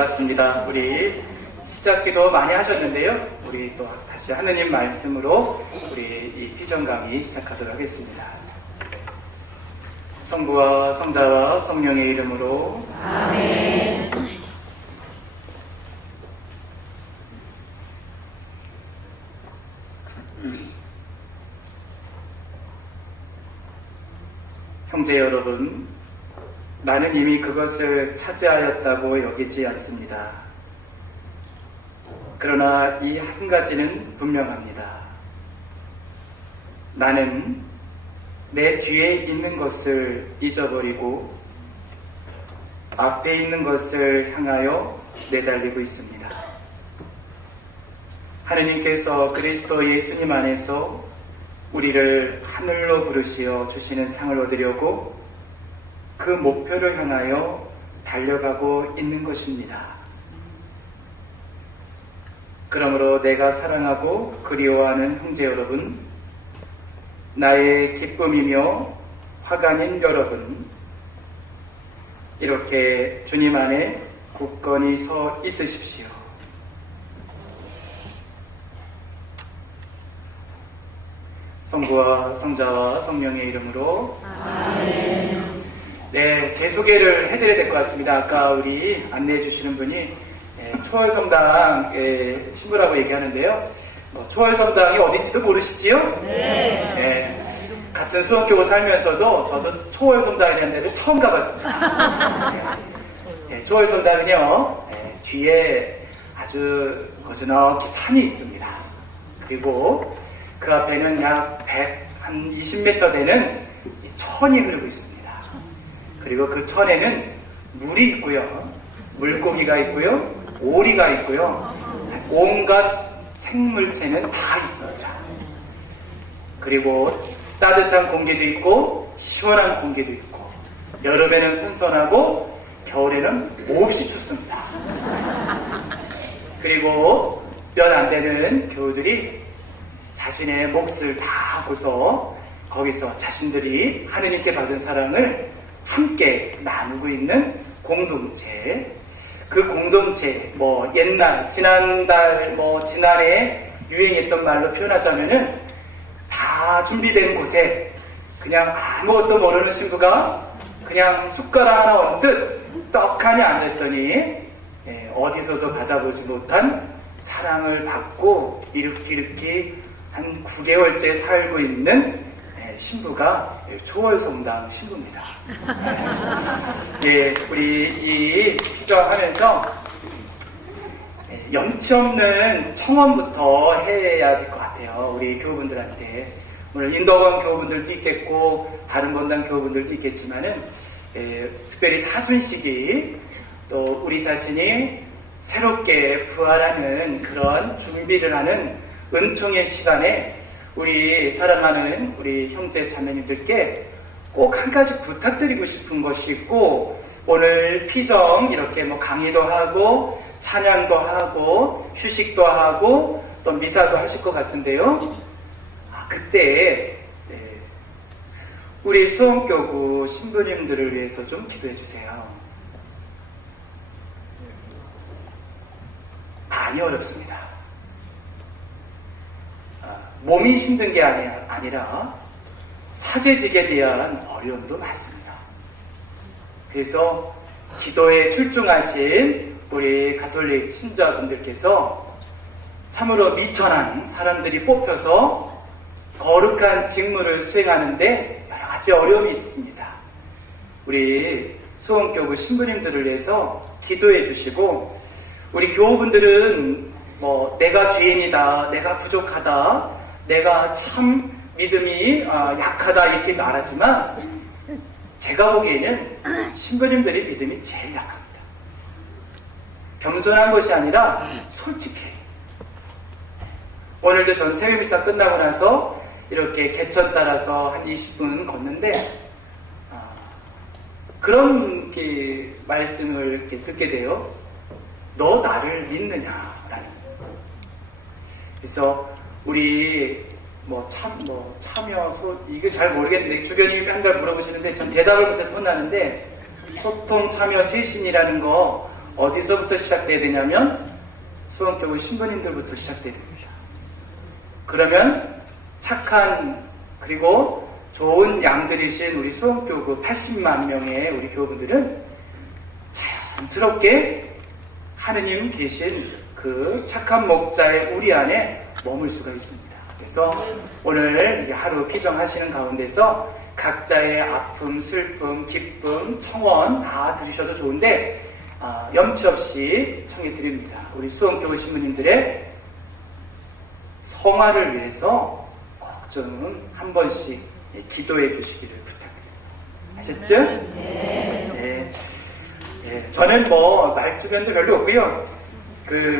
반갑습니다. 우리 시작기도 많이 하셨는데요. 우리 또 다시 하느님 말씀으로 우리 이 비전 강의 시작하도록 하겠습니다. 성부와 성자와 성령의 이름으로 아멘. 형제 여러분, 나는 이미 그것을 차지하였다고 여기지 않습니다. 그러나 이 한 가지는 분명합니다. 나는 내 뒤에 있는 것을 잊어버리고 앞에 있는 것을 향하여 내달리고 있습니다. 하느님께서 그리스도 예수님 안에서 우리를 하늘로 부르시어 주시는 상을 얻으려고 그 목표를 향하여 달려가고 있는 것입니다. 그러므로 내가 사랑하고 그리워하는 형제 여러분, 나의 기쁨이며 화관인 여러분, 이렇게 주님 안에 굳건히 서 있으십시오. 성부와 성자와 성령의 이름으로 아멘. 네, 제 소개를 해드려야 될 것 같습니다. 아까 우리 안내해 주시는 분이 초월성당 신부라고 얘기하는데요. 초월성당이 어딘지도 모르시지요? 네. 네. 같은 수원교구 살면서도 저도 초월성당이라는 데를 처음 가봤습니다. 네, 초월성당은요, 뒤에 아주 거저넉히 산이 있습니다. 그리고 그 앞에는 약 120m 되는 천이 흐르고 있습니다. 그리고 그 천에는 물이 있고요, 물고기가 있고요, 오리가 있고요, 온갖 생물체는 다 있어요. 그리고 따뜻한 공기도 있고 시원한 공기도 있고, 여름에는 선선하고 겨울에는 몹시 춥습니다. 그리고 몇 안 되는 교우들이 자신의 몫을 다 하고서 거기서 자신들이 하느님께 받은 사랑을 함께 나누고 있는 공동체. 그 공동체, 지난해 유행했던 말로 표현하자면은 다 준비된 곳에 그냥 아무것도 모르는 신부가 그냥 숟가락 하나 얹듯 떡하니 앉았더니 어디서도 받아보지 못한 사랑을 받고 이렇게 한 9개월째 살고 있는 신부가 초월성당 신부입니다. 네, 우리 이 피정하면서 염치 없는 청원부터 해야 될 것 같아요. 우리 교우분들한테. 오늘 인도원 교우분들도 있겠고 다른 본당 교우분들도 있겠지만은 특별히 사순식이 또 우리 자신이 새롭게 부활하는 그런 준비를 하는 은총의 시간에 우리 사랑하는 우리 형제 자매님들께 꼭 한 가지 부탁드리고 싶은 것이 있고, 오늘 피정 이렇게 강의도 하고 찬양도 하고 휴식도 하고 또 미사도 하실 것 같은데요. 그때 우리 수원교구 신부님들을 위해서 좀 기도해 주세요. 많이 어렵습니다. 몸이 힘든 게 아니라 사제직에 대한 어려움도 많습니다. 그래서 기도에 출중하신 우리 가톨릭 신자분들께서 참으로 미천한 사람들이 뽑혀서 거룩한 직무를 수행하는데 여러 가지 어려움이 있습니다. 우리 수원교구 신부님들을 위해서 기도해 주시고, 우리 교우분들은 내가 죄인이다, 내가 부족하다, 내가 참 믿음이 약하다 이렇게 말하지만 제가 보기에는 신부님들이 믿음이 제일 약합니다. 겸손한 것이 아니라 솔직해요. 오늘도 전 새벽미사 끝나고 나서 이렇게 개천 따라서 한 20분 걷는데 그런 말씀을 이렇게 듣게 돼요. 너 나를 믿느냐라는. 그래서 우리 참여, 이게 잘 모르겠는데 주변이 한가지 물어보시는데 전 대답을 못해서 혼나는데, 소통, 참여, 쇄신이라는 거 어디서부터 시작돼야 되냐면 수원교구 신부님들부터 시작돼야 됩니다. 그러면 착한 그리고 좋은 양들이신 우리 수원교구 80만 명의 우리 교우분들은 자연스럽게 하느님 계신 그 착한 목자의 우리 안에 머물 수가 있습니다. 그래서 오늘 하루 피정하시는 가운데서 각자의 아픔, 슬픔, 기쁨, 청원 다 들으셔도 좋은데 염치 없이 청해 드립니다. 우리 수원교구 신부님들의 성화를 위해서 꼭 좀 한 번씩 기도해 주시기를 부탁드립니다. 아셨죠? 네. 네. 저는 뭐 말주변도 별로 없고요.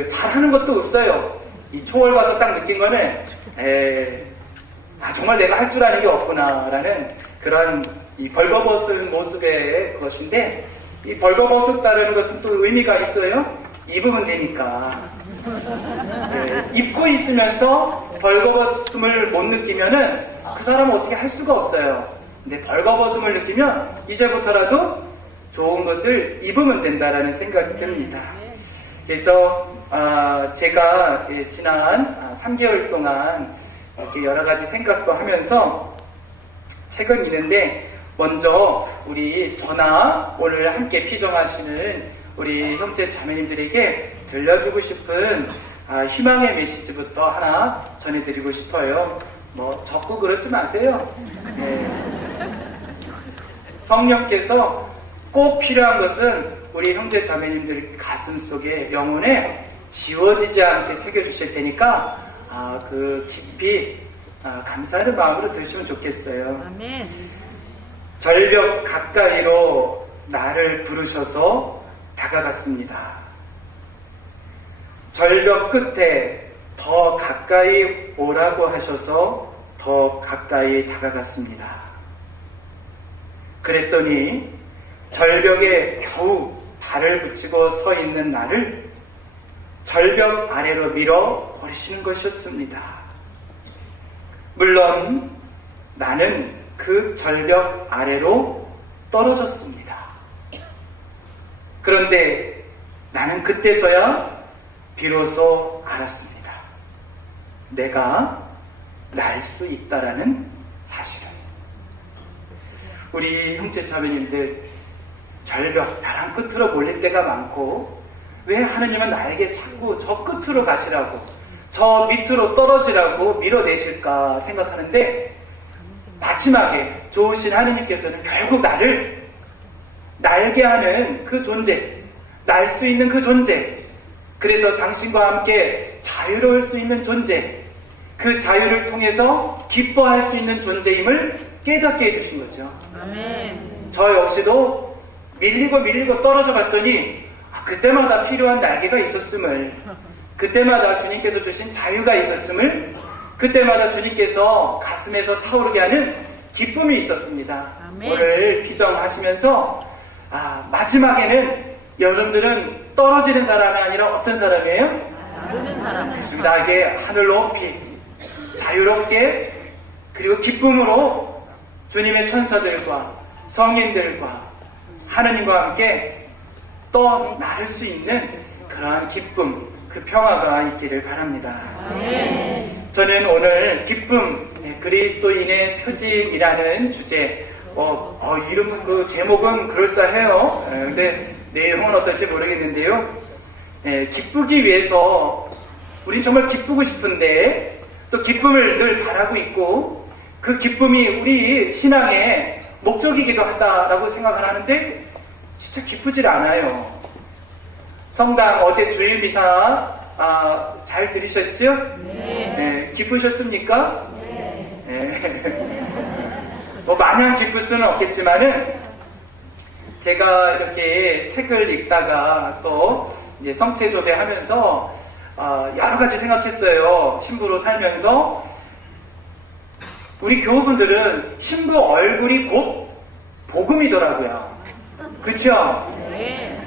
잘하는 것도 없어요. 이 초월 가서 딱 느낀 거는 정말 내가 할 줄 아는 게 없구나라는 그런 이 벌거벗은 모습의 것인데, 이 벌거벗었다는 것은 또 의미가 있어요. 입으면 되니까. 입고 있으면서 벌거벗음을 못 느끼면은 그 사람은 어떻게 할 수가 없어요. 근데 벌거벗음을 느끼면 이제부터라도 좋은 것을 입으면 된다라는 생각이 듭니다. 그래서 제가 지난 3개월 동안 이렇게 여러 가지 생각도 하면서 책을 읽는데, 먼저 우리 저나 오늘 함께 피정하시는 우리 형제 자매님들에게 들려주고 싶은 희망의 메시지부터 하나 전해드리고 싶어요. 뭐 적고 그러지 마세요. 네. 성령께서 꼭 필요한 것은 우리 형제 자매님들 가슴 속에, 영혼에 지워지지 않게 새겨주실 테니까 깊이 감사하는 마음으로 들으시면 좋겠어요. 아멘. 절벽 가까이로 나를 부르셔서 다가갔습니다. 절벽 끝에 더 가까이 오라고 하셔서 더 가까이 다가갔습니다. 그랬더니 절벽에 겨우 발을 붙이고 서 있는 나를 절벽 아래로 밀어 버리시는 것이었습니다. 물론 나는 그 절벽 아래로 떨어졌습니다. 그런데 나는 그때서야 비로소 알았습니다. 내가 날 수 있다라는 사실을. 우리 형제 자매님들, 절벽 벼랑 끝으로 몰릴 때가 많고, 왜 하느님은 나에게 자꾸 저 끝으로 가시라고, 저 밑으로 떨어지라고 밀어내실까 생각하는데, 마지막에 좋으신 하느님께서는 결국 나를 날게 하는 그 존재, 날 수 있는 그 존재, 그래서 당신과 함께 자유로울 수 있는 존재, 그 자유를 통해서 기뻐할 수 있는 존재임을 깨닫게 해주신 거죠. 아멘. 저 역시도 밀리고 떨어져 갔더니 그때마다 필요한 날개가 있었음을, 그때마다 주님께서 주신 자유가 있었음을, 그때마다 주님께서 가슴에서 타오르게 하는 기쁨이 있었습니다. 아멘. 오늘 피정하시면서 마지막에는 여러분들은 떨어지는 사람이 아니라 어떤 사람이에요? 모든 사람. 나에게 하늘 높이 자유롭게 그리고 기쁨으로 주님의 천사들과 성인들과 하느님과 함께 떠나를 수 있는 그러한 기쁨, 그 평화가 있기를 바랍니다. 저는 오늘 기쁨, 그리스도인의 표징이라는 주제, 이름, 그 제목은 그럴싸해요. 근데 내용은 어떨지 모르겠는데요. 기쁘기 위해서 우린 정말 기쁘고 싶은데 또 기쁨을 늘 바라고 있고, 그 기쁨이 우리 신앙의 목적이기도 하다라고 생각을 하는데 진짜 기쁘질 않아요. 성당 어제 주일 미사 잘 들으셨죠? 네. 기쁘셨습니까? 네. 뭐 마냥 기쁠 수는 없겠지만은, 제가 이렇게 책을 읽다가 또 이제 성체조배 하면서 여러 가지 생각했어요. 신부로 살면서 우리 교우분들은 신부 얼굴이 곧 복음이더라고요. 그쵸?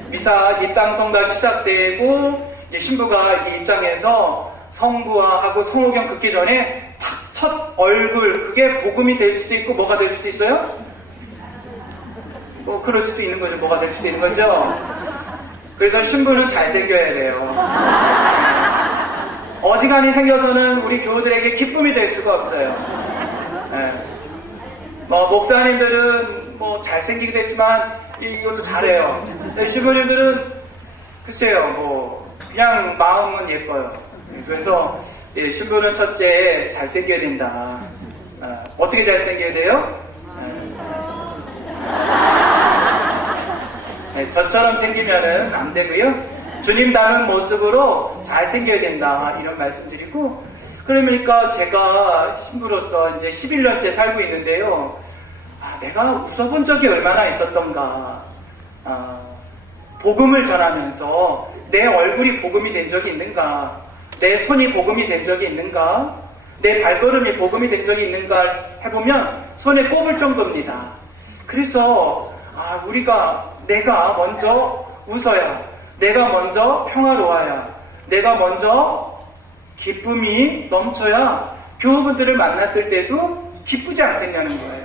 미사 입당성다 시작되고 이제 신부가 이 입장에서 성부화하고 성호경 긋기 전에 딱 첫 얼굴, 그게 복음이 될 수도 있고 뭐가 될 수도 있어요? 뭐 그럴 수도 있는 거죠. 뭐가 될 수도 있는 거죠. 그래서 신부는 잘생겨야 돼요. 어지간히 생겨서는 우리 교우들에게 기쁨이 될 수가 없어요. 예. 목사님들은 잘생기기도 했지만 이것도 잘해요. 신부님들은 글쎄요, 그냥 마음은 예뻐요. 그래서 신부는 첫째 잘생겨야 된다. 어떻게 잘생겨야 돼요? 저처럼 생기면은 안 되고요. 주님 닮은 모습으로 잘생겨야 된다. 이런 말씀드리고, 그러니까 제가 신부로서 이제 11년째 살고 있는데요. 내가 웃어본 적이 얼마나 있었던가. 복음을 전하면서 내 얼굴이 복음이 된 적이 있는가? 내 손이 복음이 된 적이 있는가? 내 발걸음이 복음이 된 적이 있는가 해보면 손에 꼽을 정도입니다. 그래서 내가 먼저 웃어야, 내가 먼저 평화로워야, 내가 먼저 기쁨이 넘쳐야 교우분들을 만났을 때도 기쁘지 않겠냐는 거예요.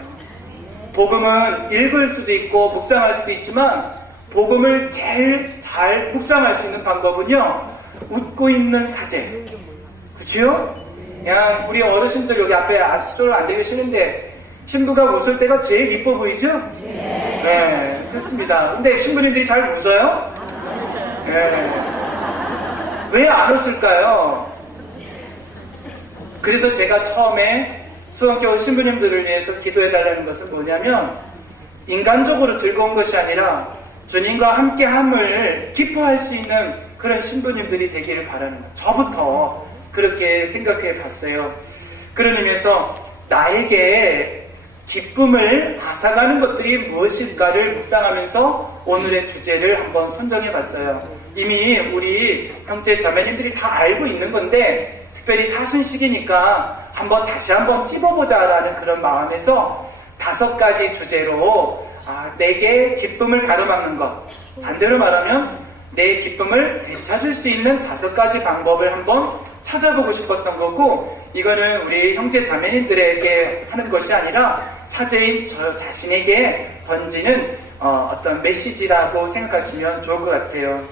복음은 읽을 수도 있고 묵상할 수도 있지만 복음을 제일 잘 묵상할 수 있는 방법은요, 웃고 있는 사제. 그치요? 그냥 우리 어르신들 여기 앞에 앞쪽으로 앉아 계시는데 신부가 웃을 때가 제일 이뻐 보이죠? 네, 그렇습니다. 근데 신부님들이 잘 웃어요? 네. 왜 안 웃을까요? 그래서 제가 처음에 수원교회 신부님들을 위해서 기도해달라는 것은 뭐냐면, 인간적으로 즐거운 것이 아니라 주님과 함께함을 기뻐할 수 있는 그런 신부님들이 되기를 바라는 거예요. 저부터 그렇게 생각해 봤어요. 그런 의미에서 나에게 기쁨을 앗아가는 것들이 무엇일까를 묵상하면서 오늘의 주제를 한번 선정해 봤어요. 이미 우리 형제 자매님들이 다 알고 있는 건데 특별히 사순식이니까 다시 한번 찝어보자라는 그런 마음에서 5가지 주제로 내게 기쁨을 가로막는 것, 반대로 말하면 내 기쁨을 되찾을 수 있는 5가지 방법을 한번 찾아보고 싶었던 거고, 이거는 우리 형제 자매님들에게 하는 것이 아니라 사제인 저 자신에게 던지는 어떤 메시지라고 생각하시면 좋을 것 같아요.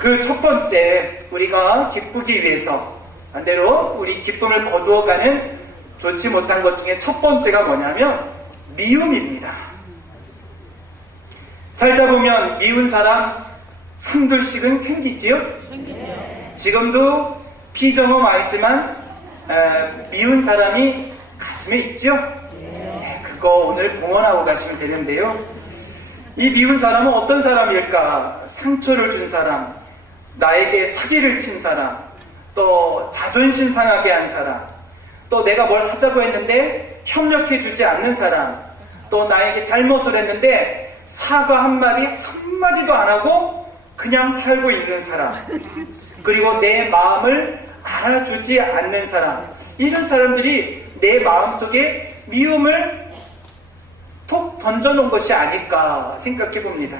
그 첫 번째, 우리가 기쁘기 위해서 반대로 우리 기쁨을 거두어가는 좋지 못한 것 중에 첫 번째가 뭐냐면 미움입니다. 살다 보면 미운 사람 한둘씩은 생기지요? 지금도 피정어 와 있지만 미운 사람이 가슴에 있죠? 그거 오늘 봉헌하고 가시면 되는데요. 이 미운 사람은 어떤 사람일까? 상처를 준 사람, 나에게 사기를 친 사람, 또 자존심 상하게 한 사람, 또 내가 뭘 하자고 했는데 협력해주지 않는 사람, 또 나에게 잘못을 했는데 사과 한마디도 안 하고 그냥 살고 있는 사람, 그리고 내 마음을 알아주지 않는 사람, 이런 사람들이 내 마음속에 미움을 톡 던져놓은 것이 아닐까 생각해 봅니다.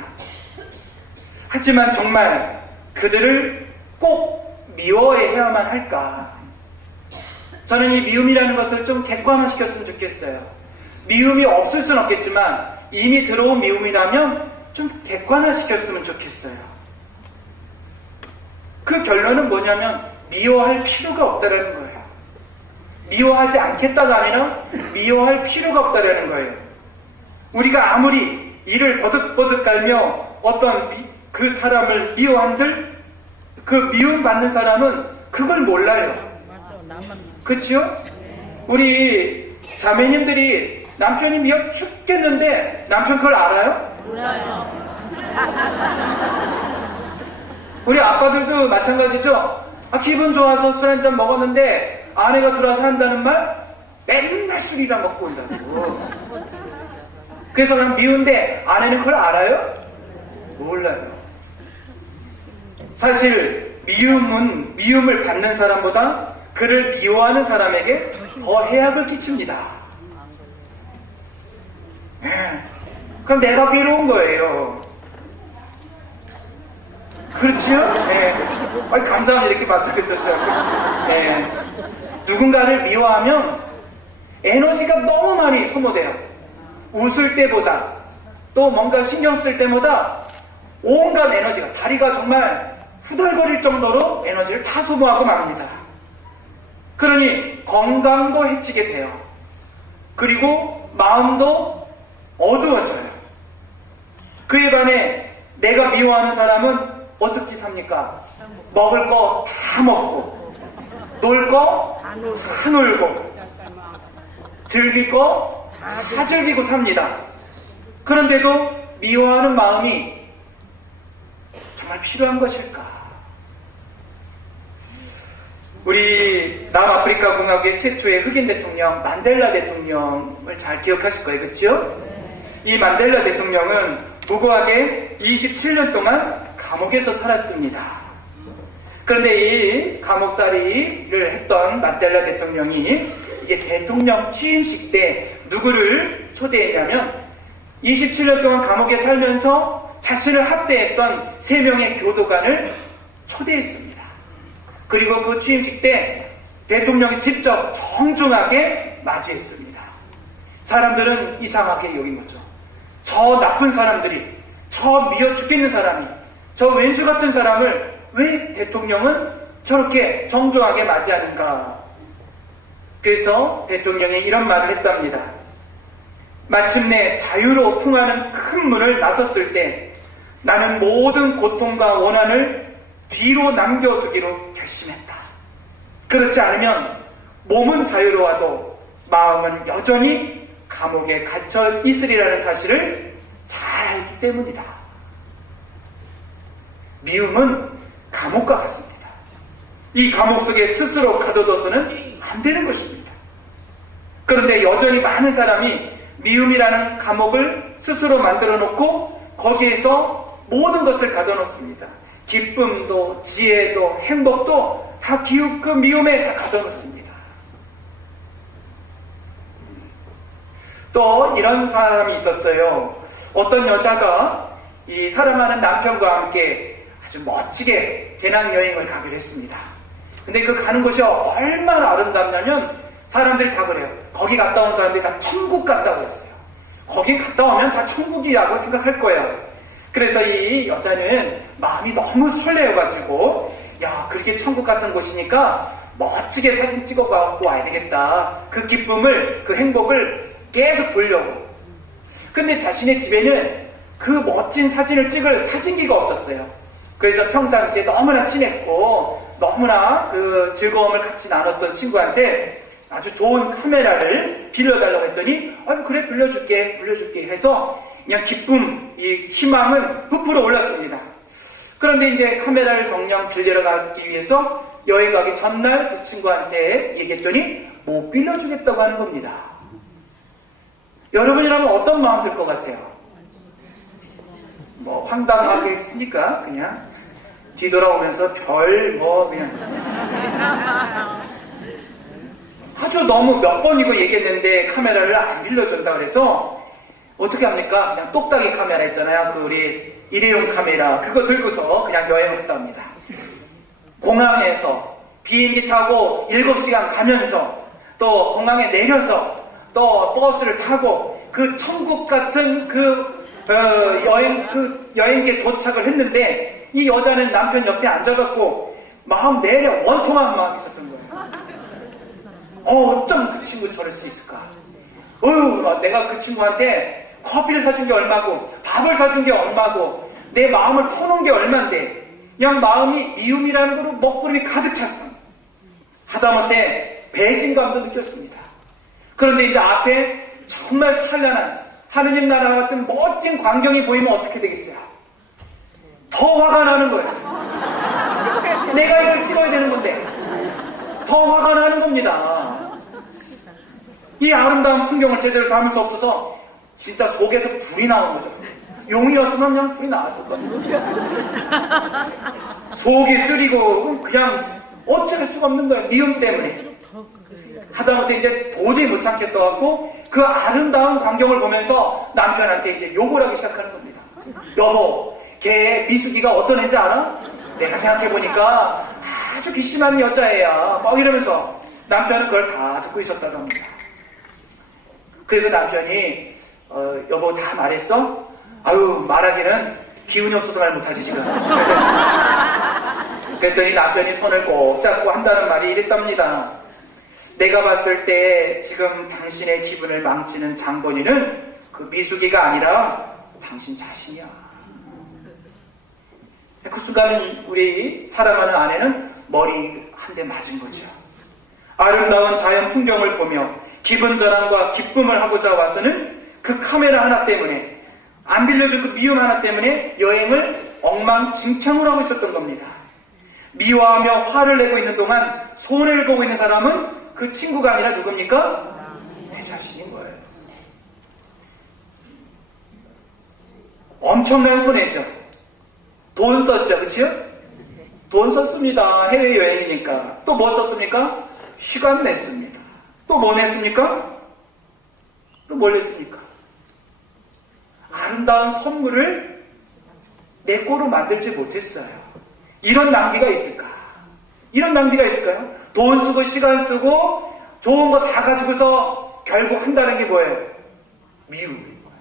하지만 정말 그들을 꼭 미워해야만 할까? 저는 이 미움이라는 것을 좀 객관화시켰으면 좋겠어요. 미움이 없을 수는 없겠지만 이미 들어온 미움이라면 좀 객관화시켰으면 좋겠어요. 그 결론은 뭐냐면 미워할 필요가 없다라는 거예요. 미워하지 않겠다가 아니라 미워할 필요가 없다라는 거예요. 우리가 아무리 이를 버득버득 깔며 그 사람을 미워한들 그 미움받는 사람은 그걸 몰라요. 그렇죠? 우리 자매님들이 남편이 미워 죽겠는데 남편 그걸 알아요? 몰라요. 우리 아빠들도 마찬가지죠? 기분 좋아서 술 한잔 먹었는데 아내가 들어와서 한다는 말 맨날 술이랑 먹고 온다고. 그래서 난 미운데 아내는 그걸 알아요? 몰라요. 사실 미움을 받는 사람보다 그를 미워하는 사람에게 더 해악을 끼칩니다. 그럼 내가 괴로운 거예요. 그렇지요? 네. 감사합니다. 이렇게 맞춰주셔서. 네. 누군가를 미워하면 에너지가 너무 많이 소모돼요. 웃을 때보다 또 뭔가 신경 쓸 때보다 온갖 에너지가, 다리가 정말 후덜거릴 정도로 에너지를 다 소모하고 맙니다. 그러니 건강도 해치게 돼요. 그리고 마음도 어두워져요. 그에 반해 내가 미워하는 사람은 어떻게 삽니까? 먹을 거 다 먹고, 놀 거 다 놀고, 즐길 거 다 즐기고 삽니다. 그런데도 미워하는 마음이 정말 필요한 것일까? 우리 남아프리카 공화국의 최초의 흑인 대통령 만델라 대통령을 잘 기억하실 거예요. 그렇죠? 이 만델라 대통령은 무고하게 27년 동안 감옥에서 살았습니다. 그런데 이 감옥살이를 했던 만델라 대통령이 이제 대통령 취임식 때 누구를 초대했냐면 27년 동안 감옥에 살면서 자신을 학대했던 3명의 교도관을 초대했습니다. 그리고 그 취임식 때 대통령이 직접 정중하게 맞이했습니다. 사람들은 이상하게 여긴 거죠. 저 나쁜 사람들이, 저 미워 죽겠는 사람이, 저 왼수 같은 사람을 왜 대통령은 저렇게 정중하게 맞이하는가? 그래서 대통령이 이런 말을 했답니다. 마침내 자유로 통하는 큰 문을 나섰을 때 나는 모든 고통과 원한을 뒤로 남겨두기로 결심했다. 그렇지 않으면 몸은 자유로워도 마음은 여전히 감옥에 갇혀 있으리라는 사실을 잘 알기 때문이다. 미움은 감옥과 같습니다. 이 감옥 속에 스스로 가둬둬서는 안 되는 것입니다. 그런데 여전히 많은 사람이 미움이라는 감옥을 스스로 만들어 놓고 거기에서 모든 것을 가둬놓습니다. 기쁨도 지혜도 행복도 다 그 미움에 다 가둬놓습니다. 또 이런 사람이 있었어요. 어떤 여자가 이 사랑하는 남편과 함께 아주 멋지게 배낭여행을 가기로 했습니다. 근데 그 가는 곳이 얼마나 아름답냐면 사람들이 다 그래요. 거기 갔다 온 사람들이 다 천국 갔다고 했어요. 거기 갔다 오면 다 천국이라고 생각할 거예요. 그래서 이 여자는 마음이 너무 설레어가지고 야, 그렇게 천국 같은 곳이니까 멋지게 사진 찍어갖고 와야 되겠다. 그 기쁨을, 그 행복을 계속 보려고. 근데 자신의 집에는 그 멋진 사진을 찍을 사진기가 없었어요. 그래서 평상시에 너무나 친했고 너무나 그 즐거움을 같이 나눴던 친구한테 아주 좋은 카메라를 빌려달라고 했더니 그래 빌려줄게 해서 그냥 기쁨, 이 희망은 부풀어 올랐습니다. 그런데 이제 카메라를 정녕 빌리러 가기 위해서 여행 가기 전날 그 친구한테 얘기했더니 못 빌려주겠다고 하는 겁니다. 여러분이라면 어떤 마음 들 것 같아요? 뭐 황당하겠습니까? 그냥 뒤돌아오면서 그냥 아주 너무 몇 번이고 얘기했는데 카메라를 안 빌려준다 그래서 어떻게 합니까? 그냥 똑딱이 카메라 있잖아요. 그 우리 일회용 카메라 그거 들고서 그냥 여행을 했다 합니다. 공항에서 비행기 타고 7시간 가면서 또 공항에 내려서 또 버스를 타고 그 천국 같은 여행지에 도착을 했는데 이 여자는 남편 옆에 앉아갖고 마음 내려 원통한 마음이 있었던 거예요. 어쩜 그 친구 저럴 수 있을까? 내가 그 친구한테 커피를 사준 게 얼마고 밥을 사준 게 얼마고 내 마음을 터놓은 게 얼만데 그냥 마음이 미움이라는 거로 먹구름이 가득 찼습니다. 하다못해 배신감도 느꼈습니다. 그런데 이제 앞에 정말 찬란한 하느님 나라 같은 멋진 광경이 보이면 어떻게 되겠어요? 더 화가 나는 거예요. 내가 이걸 찍어야 되는 건데 더 화가 나는 겁니다. 이 아름다운 풍경을 제대로 담을 수 없어서 진짜 속에서 불이 나온 거죠. 용이었으면 그냥 불이 나왔을 거예요. 속이 쓰리고 그냥 어쩔 수가 없는 거예요. 미움 때문에. 하다못해 이제 도저히 못 참겠어갖고 그 아름다운 광경을 보면서 남편한테 이제 욕을 하기 시작하는 겁니다. 여보, 걔 미숙이가 어떤 애인지 알아? 내가 생각해보니까 아주 괘씸한 여자애야. 막 이러면서 남편은 그걸 다 듣고 있었다고 합니다. 그래서 남편이 여보 다 말했어? 아유 말하기는 기운이 없어서 말 못하지 지금. 그랬더니 남편이 손을 꼭 잡고 한다는 말이 이랬답니다. 내가 봤을 때 지금 당신의 기분을 망치는 장본인은 그 미숙이가 아니라 당신 자신이야. 그 순간 우리 사랑하는 아내는 머리 한 대 맞은 거죠. 아름다운 자연 풍경을 보며 기분 전환과 기쁨을 하고자 와서는 그 카메라 하나 때문에, 안 빌려준 그 미움 하나 때문에 여행을 엉망진창으로 하고 있었던 겁니다. 미워하며 화를 내고 있는 동안 손해를 보고 있는 사람은 그 친구가 아니라 누굽니까? 내 자신인 거예요. 엄청난 손해죠. 돈 썼죠, 그치요? 돈 썼습니다. 해외여행이니까. 또 뭐 썼습니까? 시간 냈습니다. 또 뭐 냈습니까? 또 뭘 냈습니까? 아름다운 선물을 내 거로 만들지 못했어요. 이런 낭비가 있을까? 이런 낭비가 있을까요? 돈 쓰고 시간 쓰고 좋은 거 다 가지고서 결국 한다는 게 뭐예요? 미움인 거예요.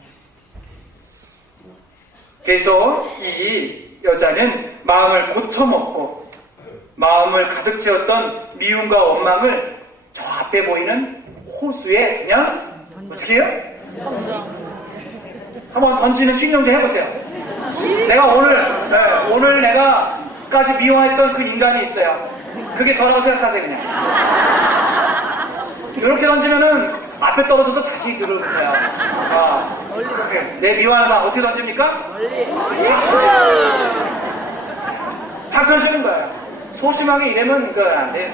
그래서 이 여자는 마음을 고쳐먹고 마음을 가득 채웠던 미움과 원망을 저 앞에 보이는 호수에 그냥 어떻게 해요? 한번 던지는 신경질 해보세요. 내가 오늘 내가까지 미워했던 그 인간이 있어요. 그게 저라고 생각하세요, 그냥. 이렇게 던지면은 앞에 떨어져서 다시 들어오세요. 내 미워하는 사람 어떻게 던집니까? 확 던지는 거예요. 소심하게 이러면 안 돼요.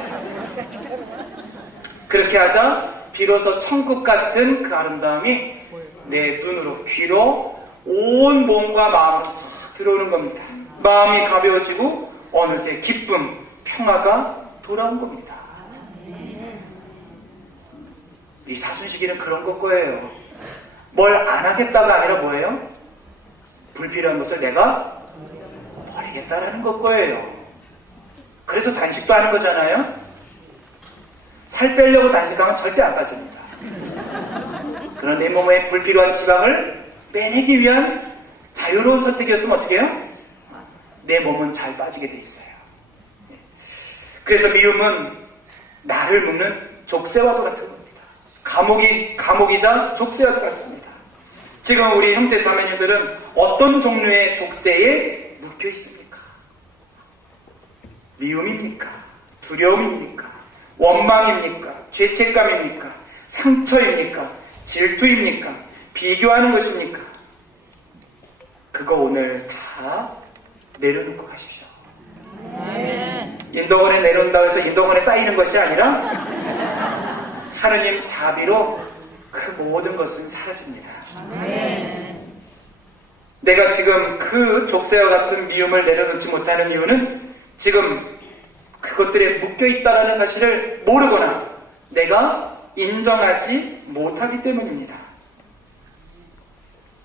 그렇게 하자 비로소 천국 같은 그 아름다움이 내 눈으로, 귀로, 온 몸과 마음으로 싹 들어오는 겁니다. 마음이 가벼워지고 어느새 기쁨, 평화가 돌아온 겁니다. 이 사순시기는 그런 것 거예요. 뭘 안 하겠다가 아니라 뭐예요? 불필요한 것을 내가 버리겠다라는 것 거예요. 그래서 단식도 하는 거잖아요. 살 빼려고 단식하면 절대 안 빠집니다. 그런 내 몸에 불필요한 지방을 빼내기 위한 자유로운 선택이었으면 어떻게 해요? 내 몸은 잘 빠지게 돼 있어요. 그래서 미움은 나를 묶는 족쇄와도 같은 겁니다. 감옥이자 족쇄와도 같습니다. 지금 우리 형제 자매님들은 어떤 종류의 족쇄에 묶여 있습니까? 미움입니까? 두려움입니까? 원망입니까? 죄책감입니까? 상처입니까? 질투입니까? 비교하는 것입니까? 그거 오늘 다 내려놓고 가십시오. 인덕원에 내려온다고 해서 인덕원에 쌓이는 것이 아니라 하느님 자비로 그 모든 것은 사라집니다. 내가 지금 그 족쇄와 같은 미움을 내려놓지 못하는 이유는 지금 그것들에 묶여있다는 사실을 모르거나 내가 인정하지 못하기 때문입니다.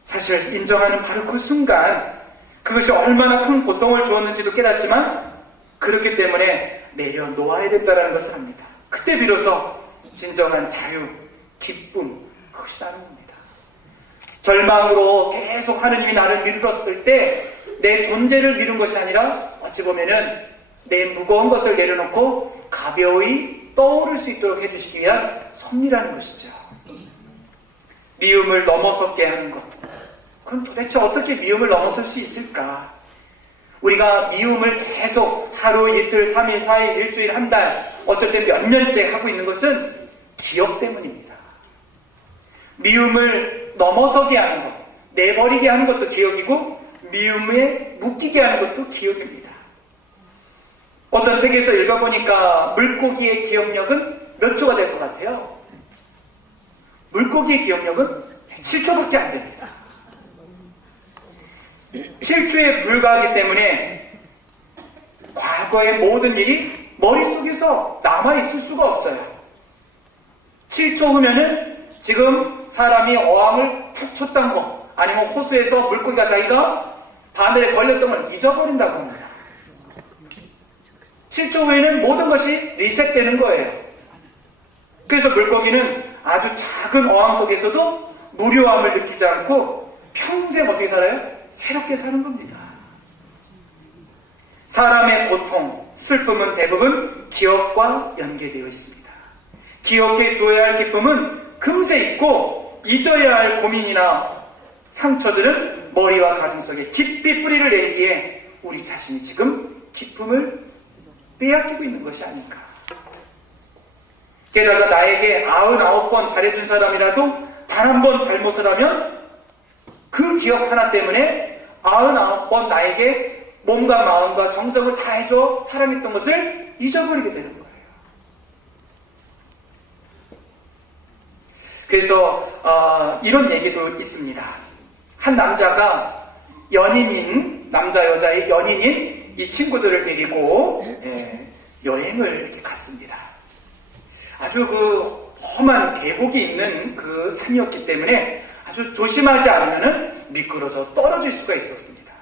사실 인정하는 바로 그 순간 그것이 얼마나 큰 고통을 주었는지도 깨닫지만 그렇기 때문에 내려놓아야 된다는 것을 압니다. 그때 비로소 진정한 자유, 기쁨, 그것이 나는 겁니다. 절망으로 계속 하느님이 나를 미루었을 때 내 존재를 미룬 것이 아니라 어찌 보면은 내 무거운 것을 내려놓고 가벼이 떠오를 수 있도록 해주시기 위한 섭리라는 것이죠. 미움을 넘어서게 하는 것. 그럼 도대체 어떻게 미움을 넘어설 수 있을까? 우리가 미움을 계속 하루, 이틀, 3일, 4일, 일주일, 한 달, 어쩔 때 몇 년째 하고 있는 것은 기억 때문입니다. 미움을 넘어서게 하는 것, 내버리게 하는 것도 기억이고 미움에 묶이게 하는 것도 기억입니다. 어떤 책에서 읽어보니까 물고기의 기억력은 몇 초가 될 것 같아요? 물고기의 기억력은 7초밖에 안 됩니다. 7초에 불과하기 때문에 과거의 모든 일이 머릿속에서 남아있을 수가 없어요. 7초 후면은 지금 사람이 어항을 탁 쳤던 거 아니면 호수에서 물고기가 자기가 바늘에 걸렸던 걸 잊어버린다고 합니다. 7초 후에는 모든 것이 리셋되는 거예요. 그래서 물고기는 아주 작은 어항 속에서도 무료함을 느끼지 않고 평생 어떻게 살아요? 새롭게 사는 겁니다. 사람의 고통, 슬픔은 대부분 기억과 연계되어 있습니다. 기억해 두어야 할 기쁨은 금세 잊고 잊어야 할 고민이나 상처들은 머리와 가슴 속에 깊이 뿌리를 내기에 우리 자신이 지금 기쁨을 빼앗기고 있는 것이 아닌가. 게다가 나에게 99번 잘해준 사람이라도 단 한 번 잘못을 하면 그 기억 하나 때문에 99번 나에게 몸과 마음과 정성을 다해줘 사랑했던 것을 잊어버리게 되는 거예요. 그래서 이런 얘기도 있습니다. 한 남자가 연인인, 남자 여자의 연인인 이 친구들을 데리고 여행을 이렇게 갔습니다. 아주 그 험한 계곡이 있는 그 산이었기 때문에 아주 조심하지 않으면 미끄러져 떨어질 수가 있었습니다.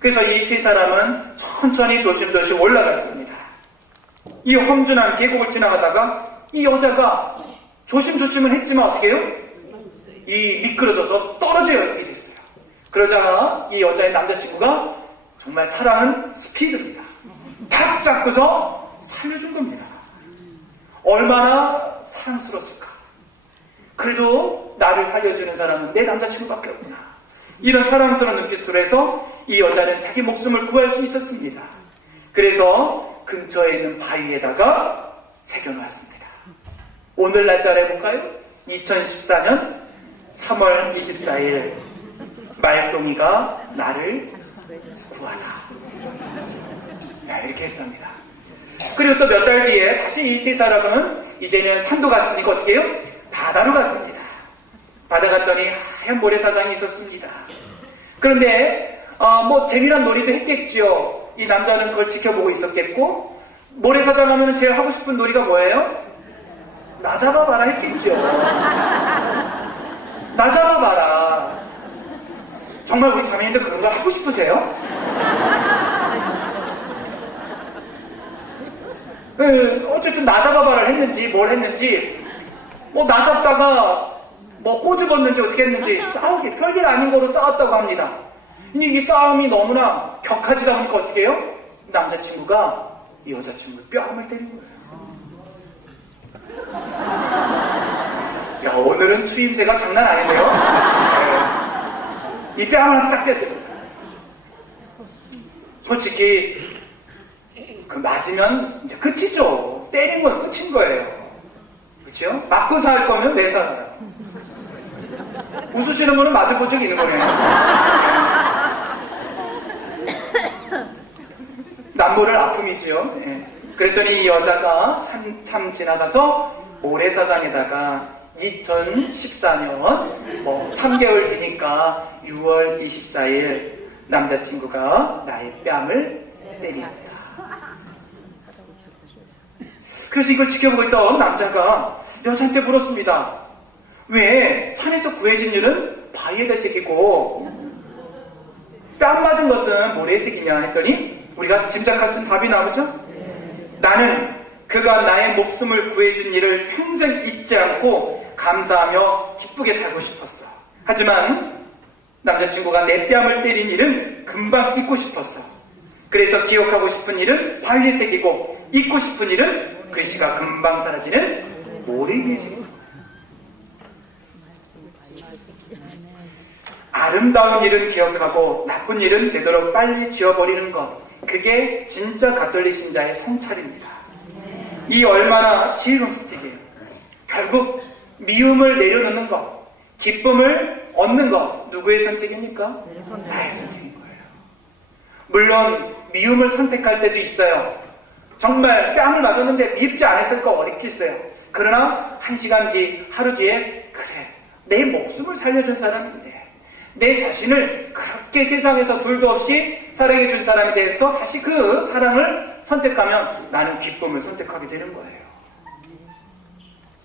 그래서 이 세 사람은 천천히 조심조심 올라갔습니다. 이 험준한 계곡을 지나가다가 이 여자가 조심조심은 했지만 어떻게 해요? 이 미끄러져서 떨어지게 됐어요. 그러자 이 여자의 남자친구가 정말 사랑은 스피드입니다. 탁 잡고서 살려준 겁니다. 얼마나 사랑스러웠을까. 그래도 나를 살려주는 사람은 내 남자친구밖에 없구나. 이런 사랑스러운 눈빛으로 해서 이 여자는 자기 목숨을 구할 수 있었습니다. 그래서 근처에 있는 바위에다가 새겨놨습니다. 오늘 날짜를 해볼까요? 2014년 3월 24일 말똥이가 나를 구하라. 이렇게 했답니다. 그리고 또 몇 달 뒤에 다시 이 세 사람은 이제는 산도 갔으니까 어떻게 해요? 바다로 갔습니다. 바다 갔더니 하얀 모래사장이 있었습니다. 그런데 뭐 재미난 놀이도 했겠죠. 이 남자는 그걸 지켜보고 있었겠고, 모래사장 하면 제일 하고 싶은 놀이가 뭐예요? 나 잡아봐라 했겠죠. 나 잡아봐라. 정말 우리 자매님들 그런 거 하고 싶으세요? 어쨌든 나 잡아봐라 했는지 뭘 했는지, 뭐 나 잡다가 뭐 꼬집었는지 어떻게 했는지 싸우기 별일 아닌 거로 싸웠다고 합니다. 이 싸움이 너무나 격하지다 보니까 어떻게 해요? 남자친구가 이 여자친구 뺨을 때린 거예요. 야, 오늘은 추임새가 장난 아닌데요? 이 뺨을 한테 딱 때렸어요. 솔직히 그 맞으면 이제 끝이죠. 때린 건 끝인 거예요. 그렇죠? 맞고 살 거면 왜 살아요? 웃으시는 분은 맞을 본 적이 있는 거네요. 남모를 아픔이지요. 예. 그랬더니 이 여자가 한참 지나가서 모래사장에다가 2014년 뭐 3개월 뒤니까 6월 24일 남자친구가 나의 뺨을 때린다. 그래서 이걸 지켜보고 있던 남자가 여자한테 물었습니다. 왜 산에서 구해진 일은 바위에다 새기고 뺨 맞은 것은 모래에 새기냐 했더니 우리가 짐작할 수 있는 답이 나오죠? 나는 그가 나의 목숨을 구해준 일을 평생 잊지 않고 감사하며 기쁘게 살고 싶었어. 하지만 남자친구가 내 뺨을 때린 일은 금방 잊고 싶었어. 그래서 기억하고 싶은 일은 바위에 새기고 잊고 싶은 일은 글씨가 금방 사라지는 모래 위에 새기고. 아름다운 일은 기억하고 나쁜 일은 되도록 빨리 지워버리는 것, 그게 진짜 가톨릭 신자의 성찰입니다. 이 얼마나 지혜로운 선택이에요. 결국 미움을 내려놓는 것, 기쁨을 얻는 것, 누구의 선택입니까? 나의 선택인 거예요. 물론 미움을 선택할 때도 있어요. 정말 뺨을 맞았는데 밉지 않았을 거 어딨겠어요. 그러나 1시간 뒤, 하루 뒤에 그래, 내 목숨을 살려준 사람인데 내 자신을 그렇게 세상에서 둘도 없이 사랑해준 사람에 대해서 다시 그 사랑을 선택하면 나는 기쁨을 선택하게 되는 거예요.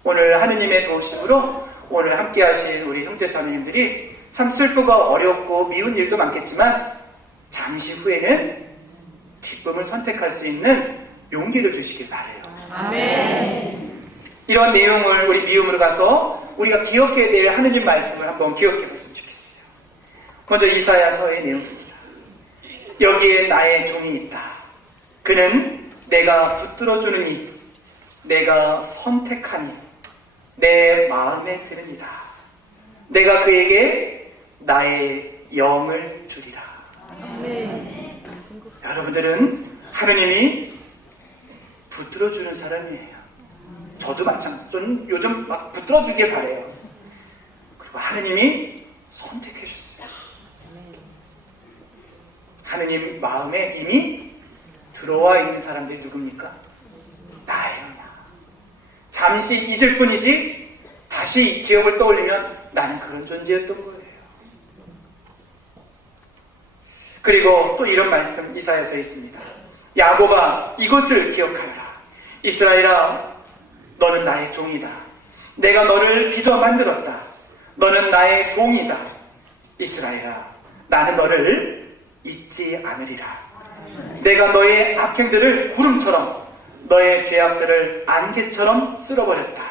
오늘 하느님의 도우심으로 오늘 함께 하신 우리 형제 자매님들이 참 슬프고 어렵고 미운 일도 많겠지만 잠시 후에는 기쁨을 선택할 수 있는 용기를 주시길 바라요. 아멘. 이런 내용을 우리 미움으로 가서 우리가 기억해야 될 하느님 말씀을 한번 기억해 봤으면 좋겠어요. 먼저 이사야서의 내용입니다. 여기에 나의 종이 있다. 그는 내가 붙들어주는 이, 내가 선택하니 내 마음에 드느니라. 내가 그에게 나의 영을 주리라. 여러분들은 하느님이 붙들어주는 사람이에요. 저도 마찬가지. 저는 요즘 막 붙들어주길 바래요. 그리고 하느님이 선택해 주셨어요. 하느님 마음에 이미 들어와 있는 사람들이 누굽니까? 나예요. 잠시 잊을 뿐이지 다시 이 기억을 떠올리면 나는 그런 존재였던 거예요. 그리고 또 이런 말씀 이사야서에 있습니다. 야곱아 이것을 기억하라. 이스라엘아 너는 나의 종이다. 내가 너를 빚어 만들었다. 너는 나의 종이다. 이스라엘아 나는 너를 잊지 않으리라. 내가 너의 악행들을 구름처럼 너의 죄악들을 안개처럼 쓸어버렸다.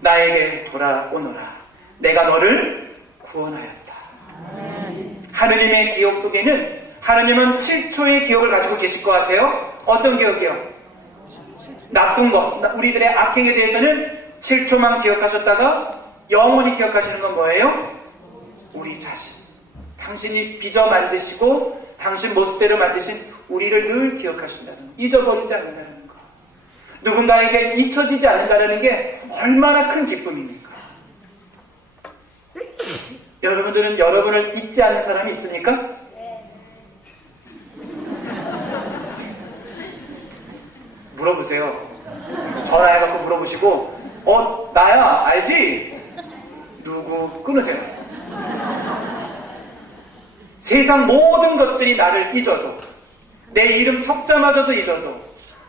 나에게 돌아오너라. 내가 너를 구원하였다. 하느님의 기억 속에는 하느님은 7초의 기억을 가지고 계실 것 같아요. 어떤 기억이요? 나쁜 것, 우리들의 악행에 대해서는 7초만 기억하셨다가 영원히 기억하시는 건 뭐예요? 우리 자신. 당신이 빚어 만드시고 당신 모습대로 만드신 우리를 늘 기억하신다는 거. 잊어버리지 않는다는 거. 누군가에게 잊혀지지 않는다는 게 얼마나 큰 기쁨입니까? 여러분들은 여러분을 잊지 않는 사람이 있습니까? 물어보세요. 전화해갖고 물어보시고 나야 알지? 누구 끊으세요. 세상 모든 것들이 나를 잊어도 내 이름 석자마저도 잊어도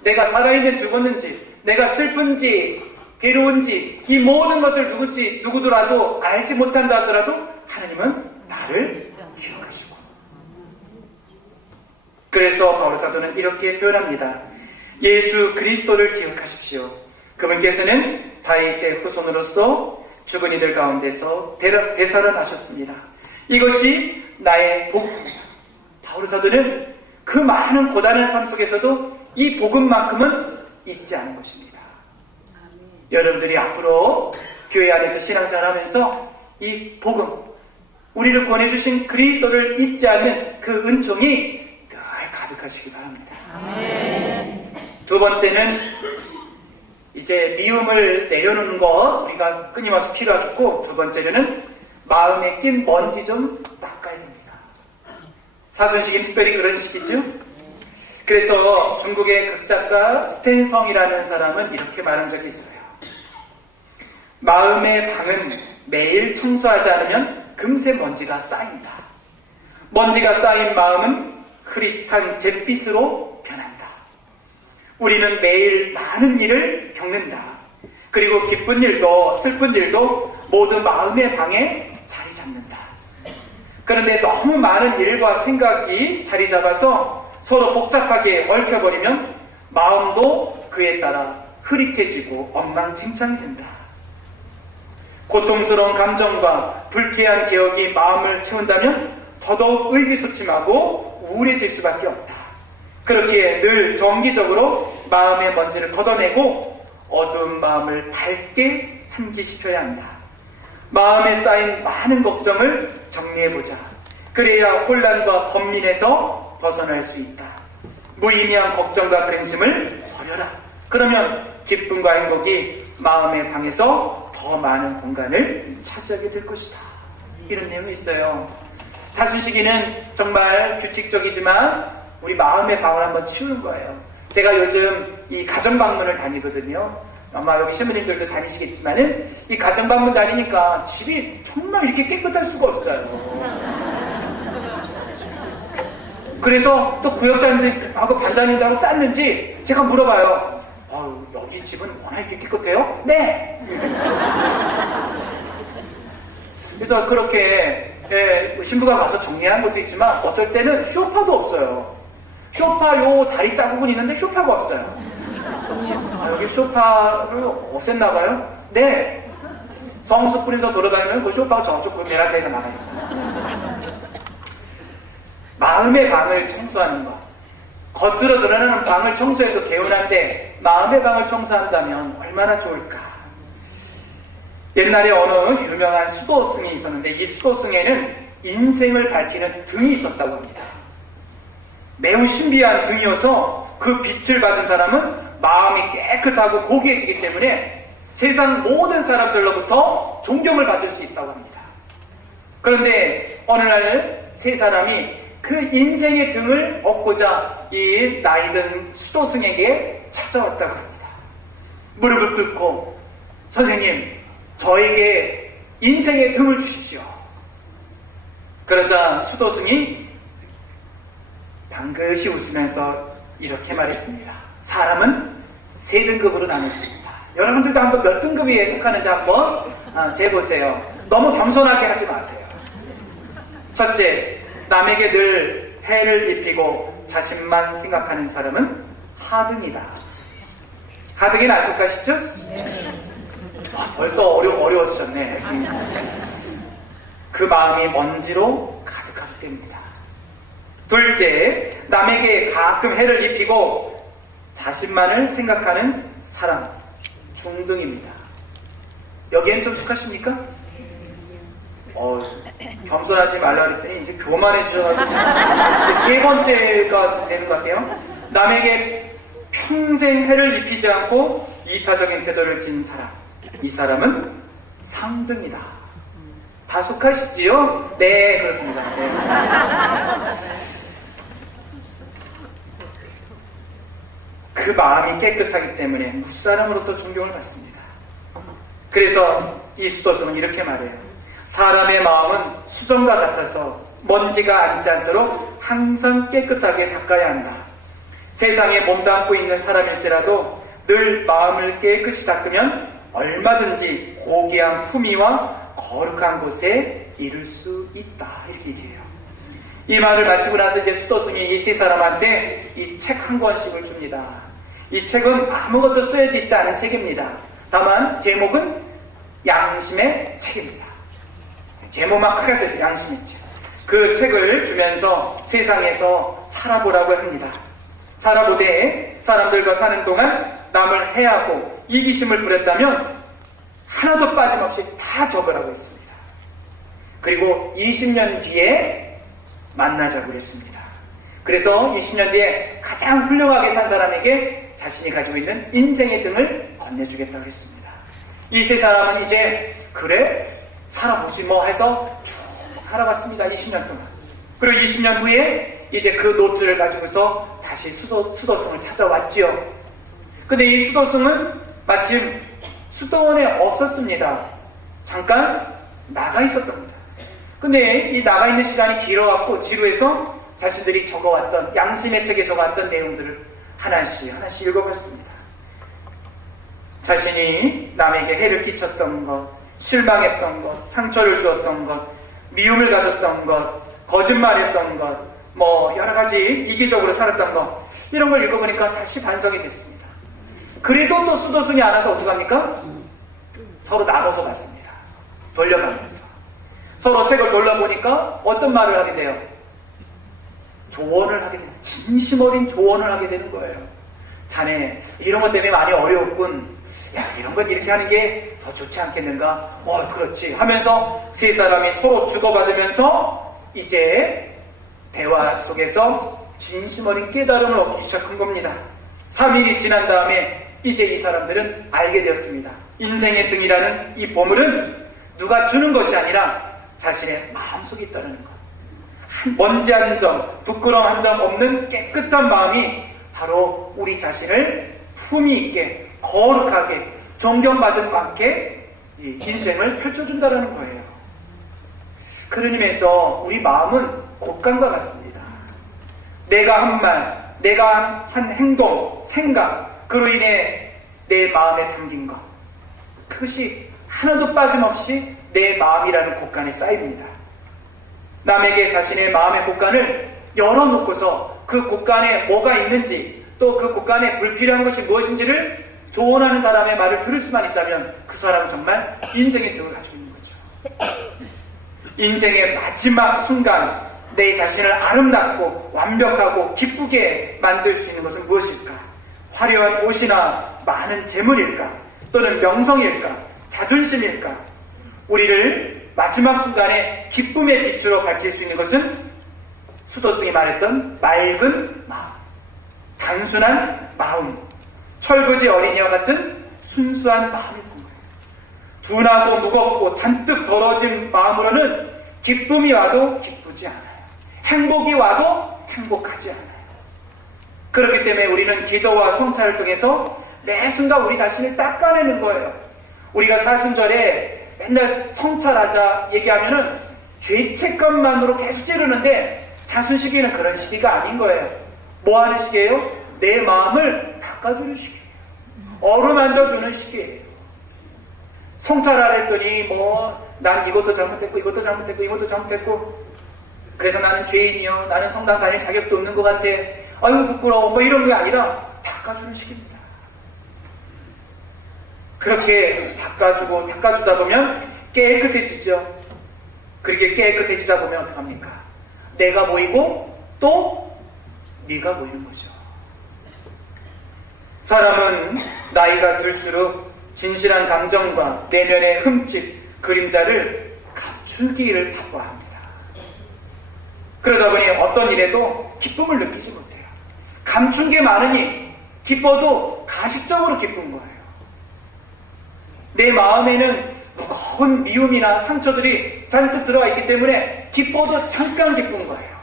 내가 살아있는 죽었는지 내가 슬픈지 괴로운지 이 모든 것을 누구더라도 알지 못한다 하더라도 하나님은 나를 기억하시고 그래서 바울 사도는 이렇게 표현합니다. 예수 그리스도를 기억하십시오. 그분께서는 다윗의 후손으로서 죽은 이들 가운데서 되살아나셨습니다. 이것이 나의 복음입니다. 바울 사도는 그 많은 고단한 삶 속에서도 이 복음만큼은 잊지 않은 것입니다. 여러분들이 앞으로 교회 안에서 신앙생활 하면서 이 복음, 우리를 권해주신 그리스도를 잊지 않는 그 은총이 늘 가득하시기 바랍니다. 아멘. 두 번째는 이제 미움을 내려놓는 것 우리가 끊임없이 필요하겠고, 두 번째는 마음에 낀 먼지 좀 닦아야 됩니다. 사순식이 특별히 그런 식이죠. 그래서 중국의 극작가 스탠성이라는 사람은 이렇게 말한 적이 있어요. 마음의 방은 매일 청소하지 않으면 금세 먼지가 쌓인다. 먼지가 쌓인 마음은 흐릿한 잿빛으로 변한다. 우리는 매일 많은 일을 겪는다. 그리고 기쁜 일도 슬픈 일도 모두 마음의 방에 자리 잡는다. 그런데 너무 많은 일과 생각이 자리 잡아서 서로 복잡하게 얽혀버리면 마음도 그에 따라 흐릿해지고 엉망진창이 된다. 고통스러운 감정과 불쾌한 기억이 마음을 채운다면 더더욱 의기소침하고 우울해질 수밖에 없다. 그렇기에 늘 정기적으로 마음의 먼지를 걷어내고 어두운 마음을 밝게 환기시켜야 한다. 마음에 쌓인 많은 걱정을 정리해보자. 그래야 혼란과 번민에서 벗어날 수 있다. 무의미한 걱정과 근심을 버려라. 그러면 기쁨과 행복이 마음의 방에서 더 많은 공간을 차지하게 될 것이다. 이런 내용이 있어요. 사순시기는 정말 규칙적이지만 우리 마음의 방을 한번 치우는 거예요. 제가 요즘 이 가정방문을 다니거든요. 아마 여기 신부님들도 다니시겠지만은 이 가정방문 다니니까 집이 정말 이렇게 깨끗할 수가 없어요. 그래서 또 구역장님하고 반장님들하고 짰는지 제가 물어봐요. 여기 집은 워낙 이렇게 깨끗해요? 네! 그래서 그렇게 신부가 가서 정리한 것도 있지만 어쩔 때는 쇼파도 없어요. 쇼파 요 다리 자국은 있는데 쇼파가 없어요. 여기 쇼파를 없앴나봐요? 네! 성수 뿌리면서 돌아다니면 그 쇼파가 저쪽 그 베란다에 나가 있어요. 마음의 방을 청소하는 것. 겉으로 드러나는 방을 청소해도 개운한데 마음의 방을 청소한다면 얼마나 좋을까. 옛날에 어느 유명한 수도승이 있었는데 이 수도승에는 인생을 밝히는 등이 있었다고 합니다. 매우 신비한 등이어서 그 빛을 받은 사람은 마음이 깨끗하고 고귀해지기 때문에 세상 모든 사람들로부터 존경을 받을 수 있다고 합니다. 그런데 어느 날 세 사람이 그 인생의 등을 얻고자 이 나이든 수도승에게 찾아왔다고 합니다. 무릎을 꿇고 선생님, 저에게 인생의 등을 주십시오. 그러자 수도승이 방긋이 웃으면서 이렇게 말했습니다. 사람은 세 등급으로 나눌 수 있다. 여러분들도 한번 몇 등급에 속하는지 한번 재보세요. 너무 겸손하게 하지 마세요. 첫째, 남에게 늘 해를 입히고 자신만 생각하는 사람은 하등이다. 하등에는 안 속하시죠? 벌써 어려워지셨네. 그 마음이 먼지로 가득하기 때문이다. 둘째, 남에게 가끔 해를 입히고 자신만을 생각하는 사람, 중등입니다. 여기엔 좀 속하십니까? 겸손하지 말라 그랬더니 이제 교만해지셔가지고 세 번째가 되는 것 같아요. 남에게 평생 해를 입히지 않고 이타적인 태도를 지닌 사람, 이 사람은 상등이다. 다 속하시지요? 네, 그렇습니다. 네. 그 마음이 깨끗하기 때문에 무사람으로부터 존경을 받습니다. 그래서 이 수도승은 이렇게 말해요. 사람의 마음은 수정과 같아서 먼지가 앉지 않도록 항상 깨끗하게 닦아야 한다. 세상에 몸담고 있는 사람일지라도 늘 마음을 깨끗이 닦으면 얼마든지 고귀한 품위와 거룩한 곳에 이룰 수 있다. 이렇게 얘기해요. 이 말을 마치고 나서 이제 수도승이 이 세 사람한테 이 책 한 권씩을 줍니다. 이 책은 아무것도 쓰여져 있지 않은 책입니다. 다만 제목은 양심의 책입니다. 제목만 크게 써있어요. 양심의 책. 그 책을 주면서 세상에서 살아보라고 합니다. 살아보되 사람들과 사는 동안 남을 해하고 이기심을 부렸다면 하나도 빠짐없이 다 적으라고 했습니다. 그리고 20년 뒤에 만나자고 했습니다. 그래서 20년 뒤에 가장 훌륭하게 산 사람에게 자신이 가지고 있는 인생의 등을 건네주겠다고 했습니다. 이 세 사람은 이제 그래? 살아보지 뭐 해서 쭉 살아봤습니다. 20년 동안. 그리고 20년 후에 이제 그 노트를 가지고서 다시 수도승을 찾아왔지요. 근데 이 수도승은 마침 수도원에 없었습니다. 잠깐 나가 있었답니다. 근데 이 나가 있는 시간이 길어갖고 지루해서 자신들이 적어왔던 양심의 책에 적어왔던 내용들을 하나씩 읽어봤습니다. 자신이 남에게 해를 끼쳤던 것, 실망했던 것, 상처를 주었던 것, 미움을 가졌던 것, 거짓말했던 것, 뭐 여러 가지 이기적으로 살았던 것, 이런 걸 읽어보니까 다시 반성이 됐습니다. 그래도 또 수도승이 안 와서 어떡합니까? 서로 나눠서 봤습니다. 돌려가면서. 서로 책을 돌려보니까 어떤 말을 하게 돼요? 조언을 하게 됩니다. 진심 어린 조언을 하게 되는 거예요. 자네 이런 것 때문에 많이 어려웠군. 야, 이런 것 이렇게 하는 게 더 좋지 않겠는가? 그렇지 하면서 세 사람이 서로 주고받으면서 이제 대화 속에서 진심 어린 깨달음을 얻기 시작한 겁니다. 3일이 지난 다음에 이제 이 사람들은 알게 되었습니다. 인생의 등이라는 이 보물은 누가 주는 것이 아니라 자신의 마음속에 있다는 것. 먼지 한 점, 부끄러움 한 점 없는 깨끗한 마음이 바로 우리 자신을 품위 있게, 거룩하게, 존경받은 만큼 이 인생을 펼쳐준다는 거예요. 그런 의미에서 우리 마음은 곡간과 같습니다. 내가 한 말, 내가 한 행동, 생각, 그로 인해 내 마음에 담긴 것, 그것이 하나도 빠짐없이 내 마음이라는 곡간에 쌓입니다. 남에게 자신의 마음의 곡간을 열어놓고서 그 곡간에 뭐가 있는지, 또 그 곡간에 불필요한 것이 무엇인지를 조언하는 사람의 말을 들을 수만 있다면 그 사람은 정말 인생의 등을 가지고 있는 거죠. 인생의 마지막 순간, 내 자신을 아름답고 완벽하고 기쁘게 만들 수 있는 것은 무엇일까? 화려한 옷이나 많은 재물일까? 또는 명성일까? 자존심일까? 우리를 마지막 순간에 기쁨의 빛으로 밝힐 수 있는 것은 수도승이 말했던 맑은 마음, 단순한 마음, 철부지 어린이와 같은 순수한 마음일 겁니다. 둔하고 무겁고 잔뜩 더러진 마음으로는 기쁨이 와도 기쁘지 않아요. 행복이 와도 행복하지 않아요. 그렇기 때문에 우리는 기도와 성찰을 통해서 매 순간 우리 자신을 닦아내는 거예요. 우리가 사순절에 맨날 성찰하자 얘기하면은 죄책감만으로 계속 찌르는데 사순시기는 그런 시기가 아닌 거예요. 뭐 하는 시기예요? 내 마음을 닦아주는 시기예요. 어루만져주는 시기예요. 성찰하랬더니 난 이것도 잘못했고 이것도 잘못했고 이것도 잘못했고 그래서 나는 죄인이요. 나는 성당 다닐 자격도 없는 것 같아. 아유 부끄러워. 이런 게 아니라 닦아주는 시기입니다. 그렇게 닦아주다 보면 깨끗해지죠. 그렇게 깨끗해지다 보면 어떡합니까? 내가 보이고 또 네가 보이는 거죠. 사람은 나이가 들수록 진실한 감정과 내면의 흠집, 그림자를 감추기를 바빠합니다. 그러다 보니 어떤 일에도 기쁨을 느끼지 못해요. 감춘 게 많으니 기뻐도 가식적으로 기쁜 거예요. 내 마음에는 무거운 미움이나 상처들이 잔뜩 들어와 있기 때문에 기뻐도 잠깐 기쁜 거예요.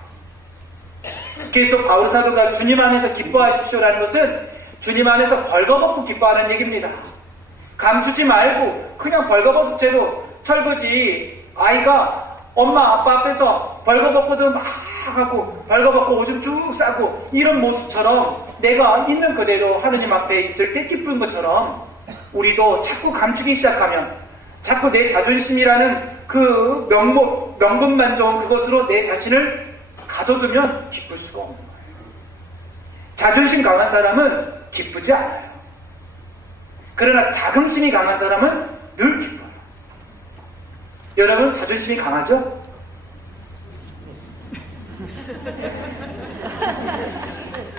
그래서 바울 사도가 주님 안에서 기뻐하십시오라는 것은 주님 안에서 벌거벗고 기뻐하는 얘기입니다. 감추지 말고 그냥 벌거벗은 채로 철부지 아이가 엄마 아빠 앞에서 벌거벗고도 막 하고 벌거벗고 오줌 쭉 싸고 이런 모습처럼 내가 있는 그대로 하느님 앞에 있을 때 기쁜 것처럼 우리도 자꾸 감추기 시작하면 자꾸 내 자존심이라는 그 명분만 좋은 그것으로 내 자신을 가둬두면 기쁠 수가 없는 거예요. 자존심 강한 사람은 기쁘지 않아요. 그러나 자긍심이 강한 사람은 늘 기뻐요. 여러분 자존심이 강하죠?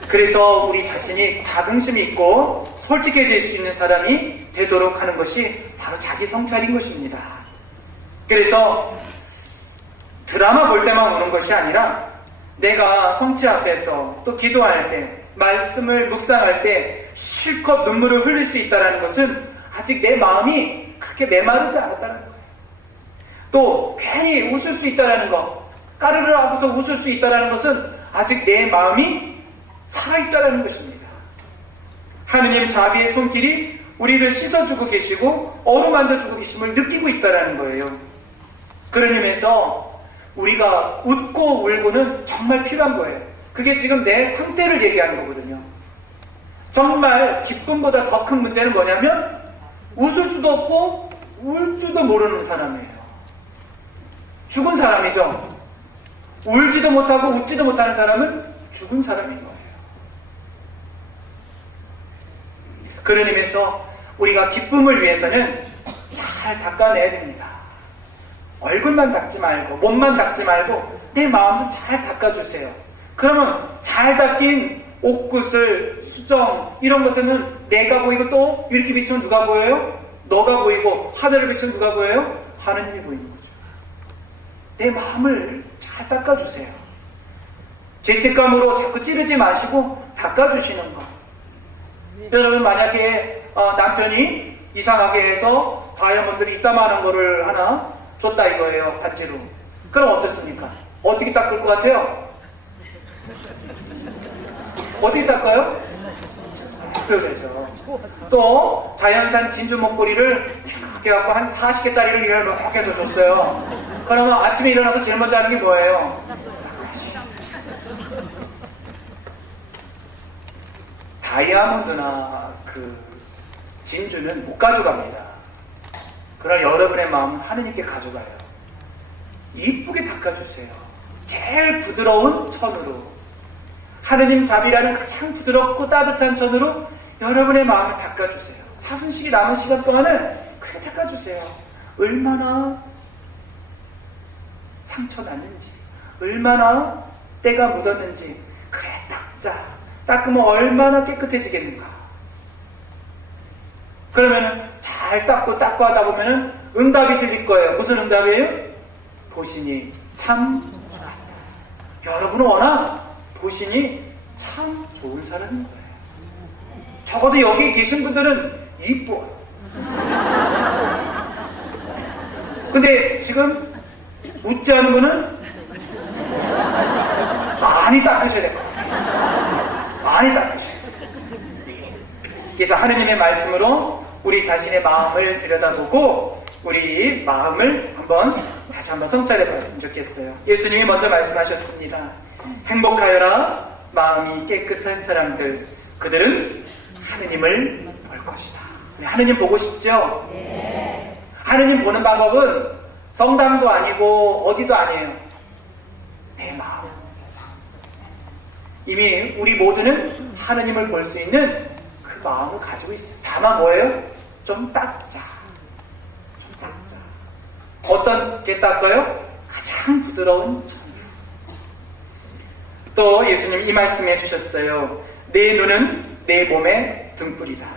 그래서 우리 자신이 자긍심이 있고 솔직해질 수 있는 사람이 되도록 하는 것이 바로 자기 성찰인 것입니다. 그래서 드라마 볼 때만 오는 것이 아니라 내가 성체 앞에서 또 기도할 때 말씀을 묵상할 때 실컷 눈물을 흘릴 수 있다는 것은 아직 내 마음이 그렇게 메마르지 않았다는 거예요. 또 괜히 웃을 수 있다는 것, 까르르 하고서 웃을 수 있다는 것은 아직 내 마음이 살아있다는 것입니다. 하느님 자비의 손길이 우리를 씻어주고 계시고 어루만져주고 계심을 느끼고 있다는 거예요. 그런 의미에서 우리가 웃고 울고는 정말 필요한 거예요. 그게 지금 내 상태를 얘기하는 거거든요. 정말 기쁨보다 더 큰 문제는 뭐냐면 웃을 수도 없고 울 줄도 모르는 사람이에요. 죽은 사람이죠. 울지도 못하고 웃지도 못하는 사람은 죽은 사람인 거예요. 그런 의미에서 우리가 기쁨을 위해서는 잘 닦아내야 됩니다. 얼굴만 닦지 말고 몸만 닦지 말고 내 마음도 잘 닦아주세요. 그러면 잘 닦인 옷구슬, 수정 이런 것에는 내가 보이고 또 이렇게 비치면 누가 보여요? 너가 보이고 하늘을 비치면 누가 보여요? 하느님이 보이는 거죠. 내 마음을 잘 닦아주세요. 죄책감으로 자꾸 찌르지 마시고 닦아주시는 것. 여러분 만약에 남편이 이상하게 해서 다이아몬드를 이따만한 거를 하나 줬다 이거예요. 반지로. 그럼 어떻습니까? 어떻게 닦을 것 같아요? 어떻게 닦아요? 그러죠. 또 자연산 진주 목걸이를 이렇게 갖고 한 40개짜리를 이렇게 해서 줬어요. 그러면 아침에 일어나서 제일 먼저 하는 게 뭐예요? 다이아몬드나 그 진주는 못 가져갑니다. 그러나 여러분의 마음은 하느님께 가져가요. 이쁘게 닦아주세요. 제일 부드러운 천으로, 하느님 자비라는 가장 부드럽고 따뜻한 천으로 여러분의 마음을 닦아주세요. 사순식이 남은 시간 동안은 그렇게 닦아주세요. 얼마나 상처 났는지, 얼마나 때가 묻었는지 그래 닦자. 닦으면 얼마나 깨끗해지겠는가. 그러면 잘 닦고 하다 보면 응답이 들릴 거예요. 무슨 응답이에요? 보시니 참 좋았다. 여러분은 워낙 보시니 참 좋은 사람인 거예요. 적어도 여기 계신 분들은 이뻐. 근데 지금 웃지 않은 분은 많이 닦으셔야 될 거예요. 많이 닦으셔야 돼요. 그래서 하느님의 말씀으로 우리 자신의 마음을 들여다보고 우리 마음을 다시 한번 성찰해 봤으면 좋겠어요. 예수님이 먼저 말씀하셨습니다. 행복하여라 마음이 깨끗한 사람들, 그들은 하느님을 볼 것이다. 하느님 보고 싶죠? 네. 하느님 보는 방법은 성당도 아니고 어디도 아니에요. 내 마음. 이미 우리 모두는 하느님을 볼 수 있는 그 마음을 가지고 있어요. 다만 뭐예요? 좀 닦자. 좀 닦자. 어떤 게 닦아요? 가장 부드러운 천류. 또 예수님 이 말씀해 주셨어요. 내 눈은 내 몸의 등불이다.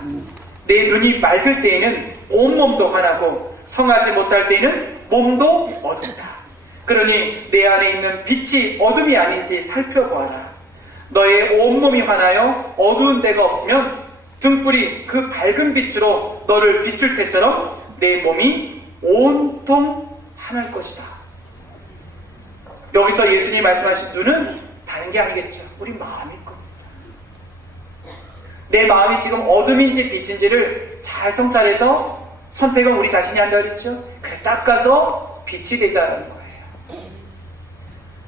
내 눈이 맑을 때에는 온몸도 환하고 성하지 못할 때에는 몸도 어둡다. 그러니 내 안에 있는 빛이 어둠이 아닌지 살펴보아라. 너의 온몸이 환하여 어두운 데가 없으면 등불이 그 밝은 빛으로 너를 비출 때처럼 내 몸이 온통 환할 것이다. 여기서 예수님이 말씀하신 눈은 다른 게 아니겠죠. 우리 마음일 겁니다. 내 마음이 지금 어둠인지 빛인지를 잘 성찰해서 선택은 우리 자신이 한다 그랬죠. 그래 닦아서 빛이 되자는 거예요.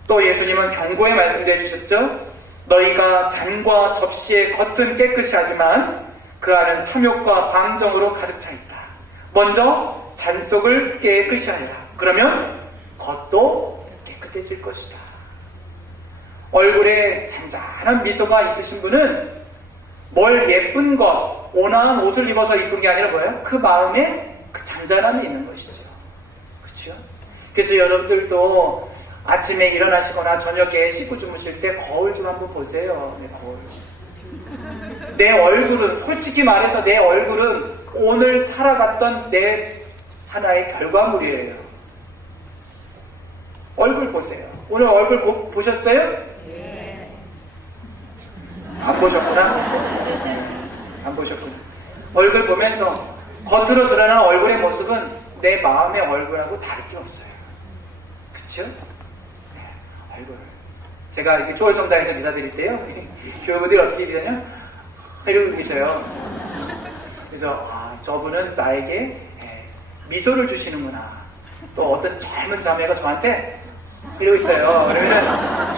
또 예수님은 경고의 말씀도 해주셨죠. 너희가 잔과 접시의 겉은 깨끗이 하지만 그 안은 탐욕과 방정으로 가득 차 있다. 먼저 잔 속을 깨끗이 하라. 그러면 겉도 깨끗해질 것이다. 얼굴에 잔잔한 미소가 있으신 분은 뭘 예쁜 것, 온화한 옷을 입어서 이쁜 게 아니라 뭐예요? 그 마음에 그 잔잔함이 있는 것이죠. 그렇죠? 그래서 여러분들도 아침에 일어나시거나 저녁에 씻고 주무실 때 거울 좀 한번 보세요. 네, 거울. 내 얼굴은, 솔직히 말해서 내 얼굴은 오늘 살아갔던 내 하나의 결과물이에요. 얼굴 보세요. 오늘 얼굴 보셨어요? 네. 안 보셨구나? 안 보셨구나. 얼굴 보면서 겉으로 드러나는 얼굴의 모습은 내 마음의 얼굴하고 다를 게 없어요. 그쵸? 네, 얼굴. 제가 이렇게 초월성당에서 미사 드릴 때요, 교우분들이 어떻게 되냐? 이러고 계셔요. 그래서, 저분은 나에게 미소를 주시는구나. 또 어떤 젊은 자매가 저한테 이러고 있어요. 그러면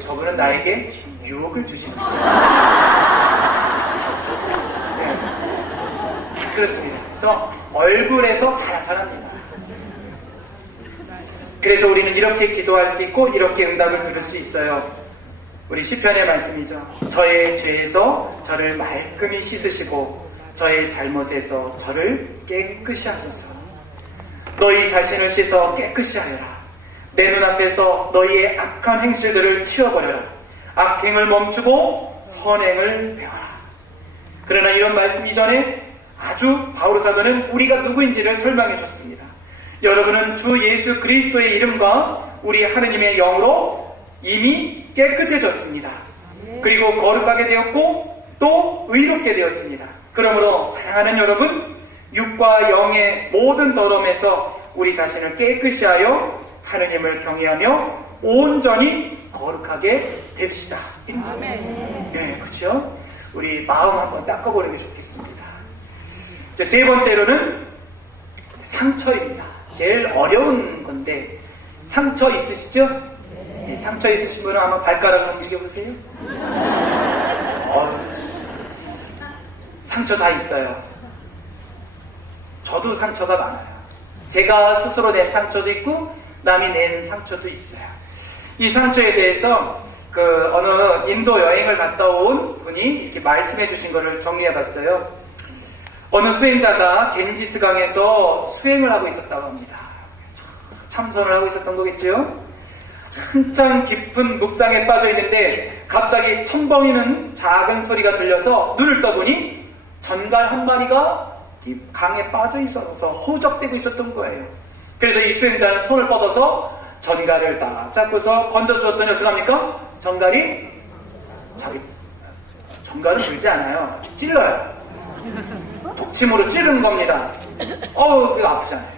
저분은 나에게 유혹을 주시는구나. 네. 그렇습니다. 그래서 얼굴에서 다 나타납니다. 그래서 우리는 이렇게 기도할 수 있고 이렇게 응답을 들을 수 있어요. 우리 시편의 말씀이죠. 저의 죄에서 저를 말끔히 씻으시고 저의 잘못에서 저를 깨끗이 하소서. 너희 자신을 씻어 깨끗이 하여라. 내 눈앞에서 너희의 악한 행실들을 치워버려라. 악행을 멈추고 선행을 배워라. 그러나 이런 말씀 이전에 아주 바오로 사도는 우리가 누구인지를 설명해 줬습니다. 여러분은 주 예수 그리스도의 이름과 우리 하느님의 영으로 이미 깨끗해졌습니다. 그리고 거룩하게 되었고 또 의롭게 되었습니다. 그러므로 사랑하는 여러분, 육과 영의 모든 더러움에서 우리 자신을 깨끗이 하여 하느님을 경외하며 온전히 거룩하게 됩시다. 네, 그렇죠? 우리 마음 한번 닦아보는 게 좋겠습니다. 이제 세 번째로는 상처입니다. 제일 어려운 건데, 상처 있으시죠? 네, 상처 있으신 분은 한번 발가락을 움직여보세요. 상처 다 있어요. 저도 상처가 많아요. 제가 스스로 낸 상처도 있고 남이 낸 상처도 있어요. 이 상처에 대해서 어느 인도 여행을 갔다 온 분이 이렇게 말씀해 주신 것을 정리해 봤어요. 어느 수행자가 겐지스강에서 수행을 하고 있었다고 합니다. 참선을 하고 있었던 거겠죠. 한창 깊은 묵상에 빠져 있는데 갑자기 첨벙이는 작은 소리가 들려서 눈을 떠보니 전갈 한 마리가 이 강에 빠져 있어서 허우적대고 있었던 거예요. 그래서 이 수행자는 손을 뻗어서 전갈을 딱 잡고서 건져주었더니 어떡합니까? 전갈이 물지 않아요. 찔러요. 독침으로 찌르는 겁니다. 그거 아프잖아요.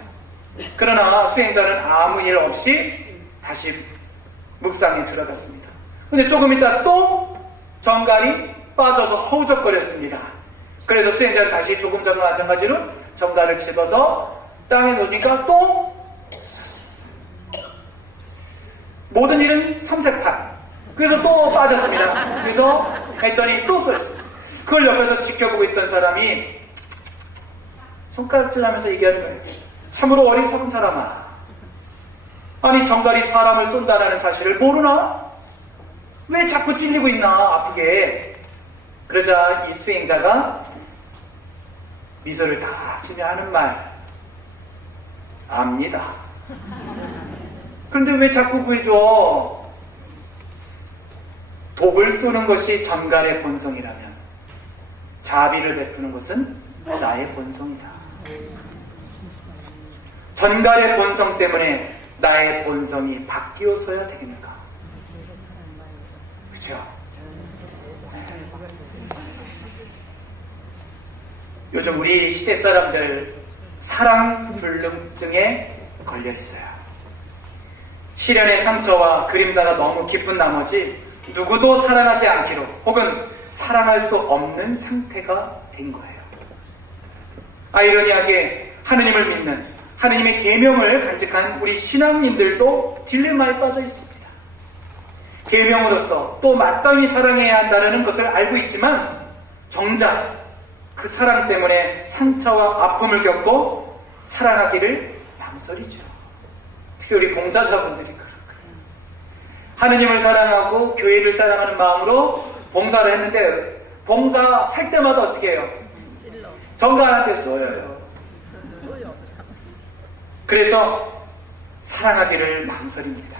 그러나 수행자는 아무 일 없이 다시 묵상에 들어갔습니다. 근데 조금 있다 또 전갈이 빠져서 허우적거렸습니다. 그래서 수행자는 다시 조금 전과 마찬가지로 전갈을 집어서 땅에 놓으니까 또 모든 일은 삼세판. 그래서 또 빠졌습니다. 그래서 했더니 또 쏘였습니다. 그걸 옆에서 지켜보고 있던 사람이 손가락질하면서 얘기하는 거예요. 참으로 어리석은 사람아. 아니 전갈이 사람을 쏜다는 사실을 모르나? 왜 자꾸 찔리고 있나 아프게. 그러자 이 수행자가 미소를 다지며 하는 말. 압니다. 그런데 왜 자꾸 구해줘? 독을 쏘는 것이 전갈의 본성이라면 자비를 베푸는 것은 나의 본성이다. 전갈의 본성 때문에 나의 본성이 바뀌어서야 되겠는가? 그죠? 요즘 우리 시대 사람들 사랑 불능증에 걸려 있어요. 시련의 상처와 그림자가 너무 깊은 나머지 누구도 사랑하지 않기로 혹은 사랑할 수 없는 상태가 된 거예요. 아이러니하게 하느님을 믿는 하느님의 계명을 간직한 우리 신앙인들도 딜레마에 빠져 있습니다. 계명으로서 또 마땅히 사랑해야 한다는 것을 알고 있지만 정작 그 사랑 때문에 상처와 아픔을 겪고 사랑하기를 망설이죠. 특히 우리 봉사자분들이 그럴 거예요. 하느님을 사랑하고 교회를 사랑하는 마음으로 봉사를 했는데 봉사할 때마다 어떻게 해요? 정갈한테 쏘여요. 그래서 사랑하기를 망설입니다.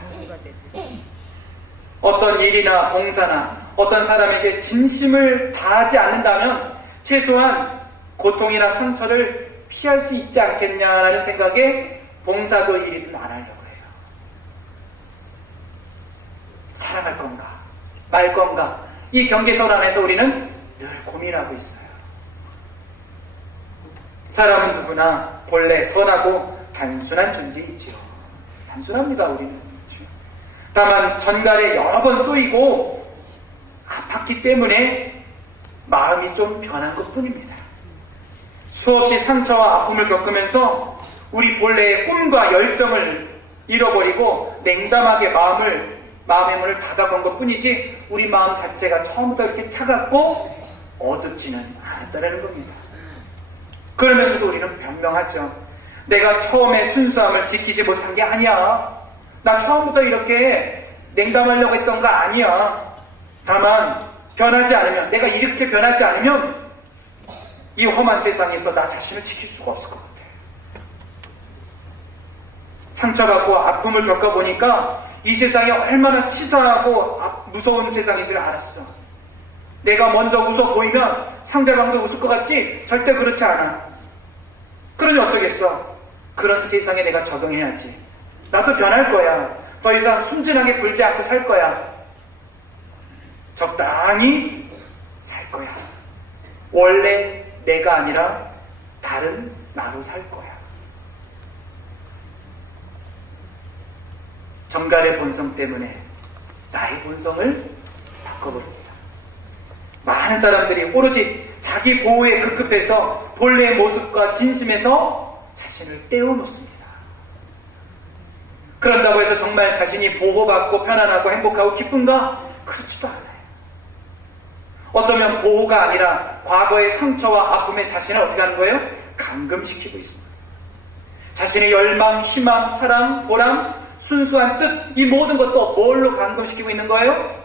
어떤 일이나 봉사나 어떤 사람에게 진심을 다하지 않는다면 최소한 고통이나 상처를 피할 수 있지 않겠냐라는 생각에 봉사도 일이 좀 안 하려고 해요. 사랑할 건가 말 건가 이 경계선 안에서 우리는 늘 고민하고 있어요. 사람은 누구나 본래 선하고 단순한 존재이지요. 단순합니다. 우리는. 다만 전갈에 여러 번 쏘이고 아팠기 때문에 마음이 좀 변한 것뿐입니다. 수없이 상처와 아픔을 겪으면서 우리 본래의 꿈과 열정을 잃어버리고 냉담하게 마음의 문을 닫아본 것뿐이지 우리 마음 자체가 처음부터 이렇게 차갑고 어둡지는 않았다는 겁니다. 그러면서도 우리는 변명하죠. 내가 처음에 순수함을 지키지 못한 게 아니야. 나 처음부터 이렇게 냉담하려고 했던 거 아니야. 다만 변하지 않으면, 내가 이렇게 변하지 않으면 이 험한 세상에서 나 자신을 지킬 수가 없을 것 같아. 상처받고 아픔을 겪어보니까 이 세상이 얼마나 치사하고 무서운 세상인지를 알았어. 내가 먼저 웃어 보이면 상대방도 웃을 것 같지? 절대 그렇지 않아. 그러니 어쩌겠어. 그런 세상에 내가 적응해야지. 나도 변할 거야. 더 이상 순진하게 굴지 않고 살 거야. 적당히 살 거야. 원래 내가 아니라 다른 나로 살 거야. 전갈의 본성 때문에 나의 본성을 바꿔버립니다. 많은 사람들이 오로지 자기 보호에 급급해서 본래의 모습과 진심에서 자신을 떼어놓습니다. 그런다고 해서 정말 자신이 보호받고 편안하고 행복하고 기쁜가? 그렇지도 않아요. 어쩌면 보호가 아니라 과거의 상처와 아픔에 자신을 어떻게 하는 거예요? 감금시키고 있습니다. 자신의 열망, 희망, 사랑, 보람, 순수한 뜻, 이 모든 것도 뭘로 감금시키고 있는 거예요?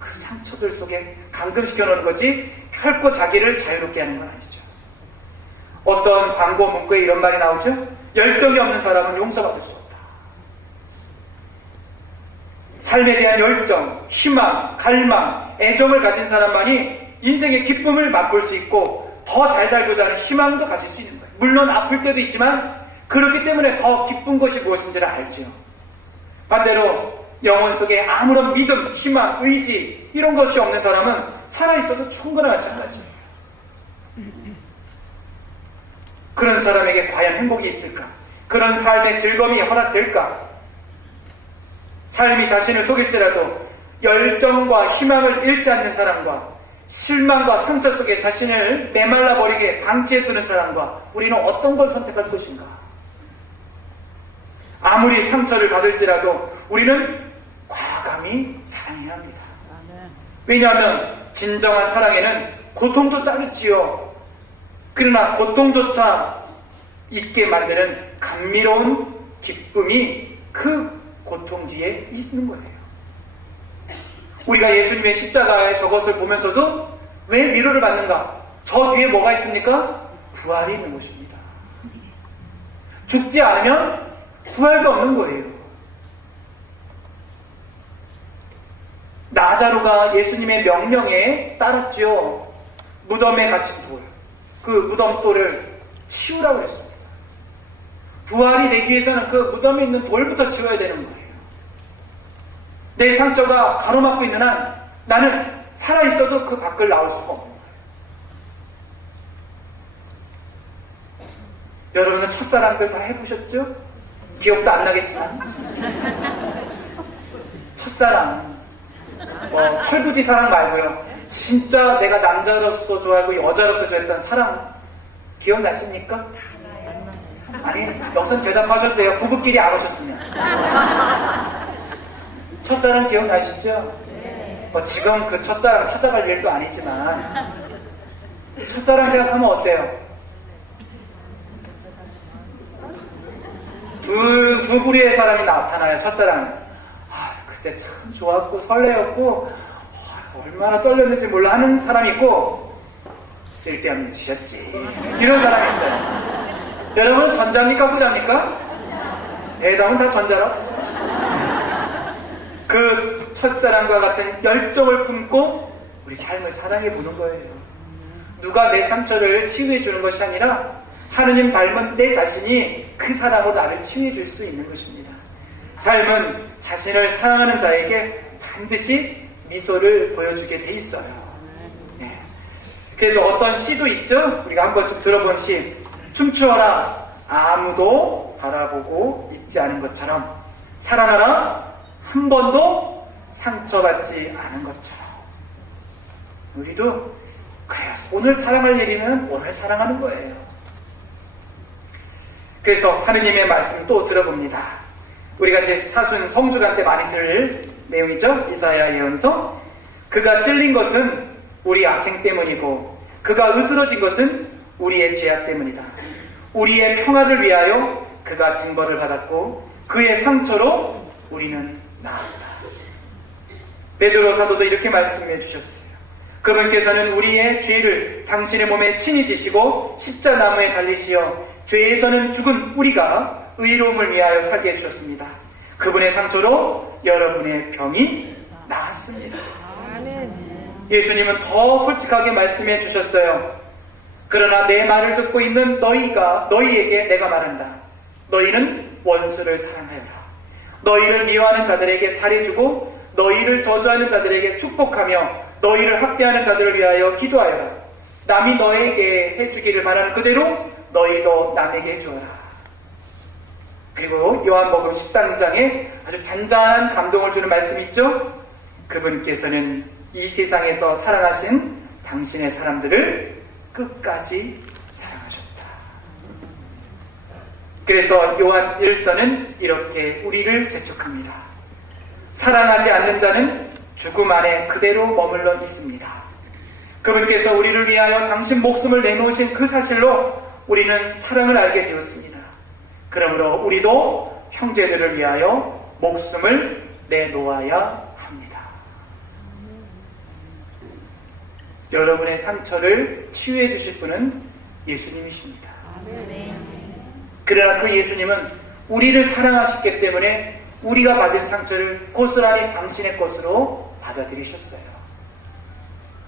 그 상처들 속에 감금시켜 놓은 거지 결코 자기를 자유롭게 하는 건 아니죠. 어떤 광고 문구에 이런 말이 나오죠? 열정이 없는 사람은 용서받을 수 없다. 삶에 대한 열정, 희망, 갈망, 애정을 가진 사람만이 인생의 기쁨을 맛볼 수 있고 더 잘 살고자 하는 희망도 가질 수 있는 거예요. 물론 아플 때도 있지만 그렇기 때문에 더 기쁜 것이 무엇인지를 알죠. 반대로 영혼 속에 아무런 믿음, 희망, 의지 이런 것이 없는 사람은 살아있어도 충분한 마찬가지예요. 그런 사람에게 과연 행복이 있을까? 그런 삶의 즐거움이 허락될까? 삶이 자신을 속일지라도 열정과 희망을 잃지 않는 사람과 실망과 상처 속에 자신을 메말라버리게 방치해두는 사람과 우리는 어떤 걸 선택할 것인가? 아무리 상처를 받을지라도 우리는 과감히 사랑해야 합니다. 왜냐하면 진정한 사랑에는 고통도 따르지요. 그러나 고통조차 있게 만드는 감미로운 기쁨이 그 고통 뒤에 있는 거예요. 우리가 예수님의 십자가의 저것을 보면서도 왜 위로를 받는가? 저 뒤에 뭐가 있습니까? 부활이 있는 것입니다. 죽지 않으면 부활도 없는 거예요. 나자로가 예수님의 명령에 따랐지요. 무덤에 갇힌 돌, 그 무덤돌을 치우라고 했습니다. 부활이 되기 위해서는 그 무덤에 있는 돌부터 치워야 되는 거예요. 내 상처가 가로막고 있는 한 나는 살아있어도 그 밖을 나올 수가 없는 거예요. 여러분은 첫사랑들 다 해보셨죠? 기억도 안 나겠지만 첫사랑 철부지 사랑 말고요, 진짜 내가 남자로서 좋아하고 여자로서 좋아했던 사랑 기억나십니까? 아니, 여기서 대답하셔도 돼요. 부부끼리 안 오셨으면. 첫사랑 기억나시죠? 지금 그 첫사랑 찾아갈 일도 아니지만 첫사랑 생각하면 어때요? 두 부류의 사람이 나타나요. 첫사랑. 그때 참 좋았고 설레었고 얼마나 떨렸는지 몰라 하는 사람이 있고, 쓸데없는 짓이었지 이런 사람이 있어요. 여러분 전자입니까 후자입니까? 대답은 다 전자라고. 그 첫사랑과 같은 열정을 품고 우리 삶을 사랑해 보는 거예요. 누가 내 상처를 치유해 주는 것이 아니라 하느님 닮은 내 자신이 그 사랑으로 나를 치유해 줄 수 있는 것입니다. 삶은 자신을 사랑하는 자에게 반드시 미소를 보여주게 돼 있어요. 네. 그래서 어떤 시도 있죠? 우리가 한 번쯤 들어본 시, 춤추어라 아무도 바라보고 있지 않은 것처럼, 사랑하라 한 번도 상처받지 않은 것처럼. 우리도 그래요. 오늘 사랑할 일이면 오늘 사랑하는 거예요. 그래서 하느님의 말씀을 또 들어봅니다. 우리가 이제 사순 성주간 때 많이 들을 내용이죠. 이사야 예언서. 그가 찔린 것은 우리 악행 때문이고 그가 으스러진 것은 우리의 죄악 때문이다. 우리의 평화를 위하여 그가 징벌을 받았고 그의 상처로 우리는 나았다. 베드로 사도도 이렇게 말씀해 주셨어요. 그분께서는 우리의 죄를 당신의 몸에 친히 지시고 십자나무에 달리시어 죄에서는 죽은 우리가 의로움을 위하여 살게 해주셨습니다. 그분의 상처로 여러분의 병이 나았습니다. 예수님은 더 솔직하게 말씀해 주셨어요. 그러나 내 말을 듣고 있는 너희에게 내가 말한다. 너희는 원수를 사랑하여라. 너희를 미워하는 자들에게 잘해주고 너희를 저주하는 자들에게 축복하며 너희를 학대하는 자들을 위하여 기도하여라. 남이 너에게 해주기를 바라는 그대로 너희도 남에게 해주어라. 그리고 요한복음 13장에 아주 잔잔한 감동을 주는 말씀이 있죠. 그분께서는 이 세상에서 사랑하신 당신의 사람들을 끝까지 사랑하셨다. 그래서 요한 1서는 이렇게 우리를 재촉합니다. 사랑하지 않는 자는 죽음 안에 그대로 머물러 있습니다. 그분께서 우리를 위하여 당신 목숨을 내놓으신 그 사실로 우리는 사랑을 알게 되었습니다. 그러므로 우리도 형제들을 위하여 목숨을 내놓아야 합니다. 여러분의 상처를 치유해 주실 분은 예수님이십니다. 그러나 그 예수님은 우리를 사랑하시기 때문에 우리가 받은 상처를 고스란히 당신의 것으로 받아들이셨어요.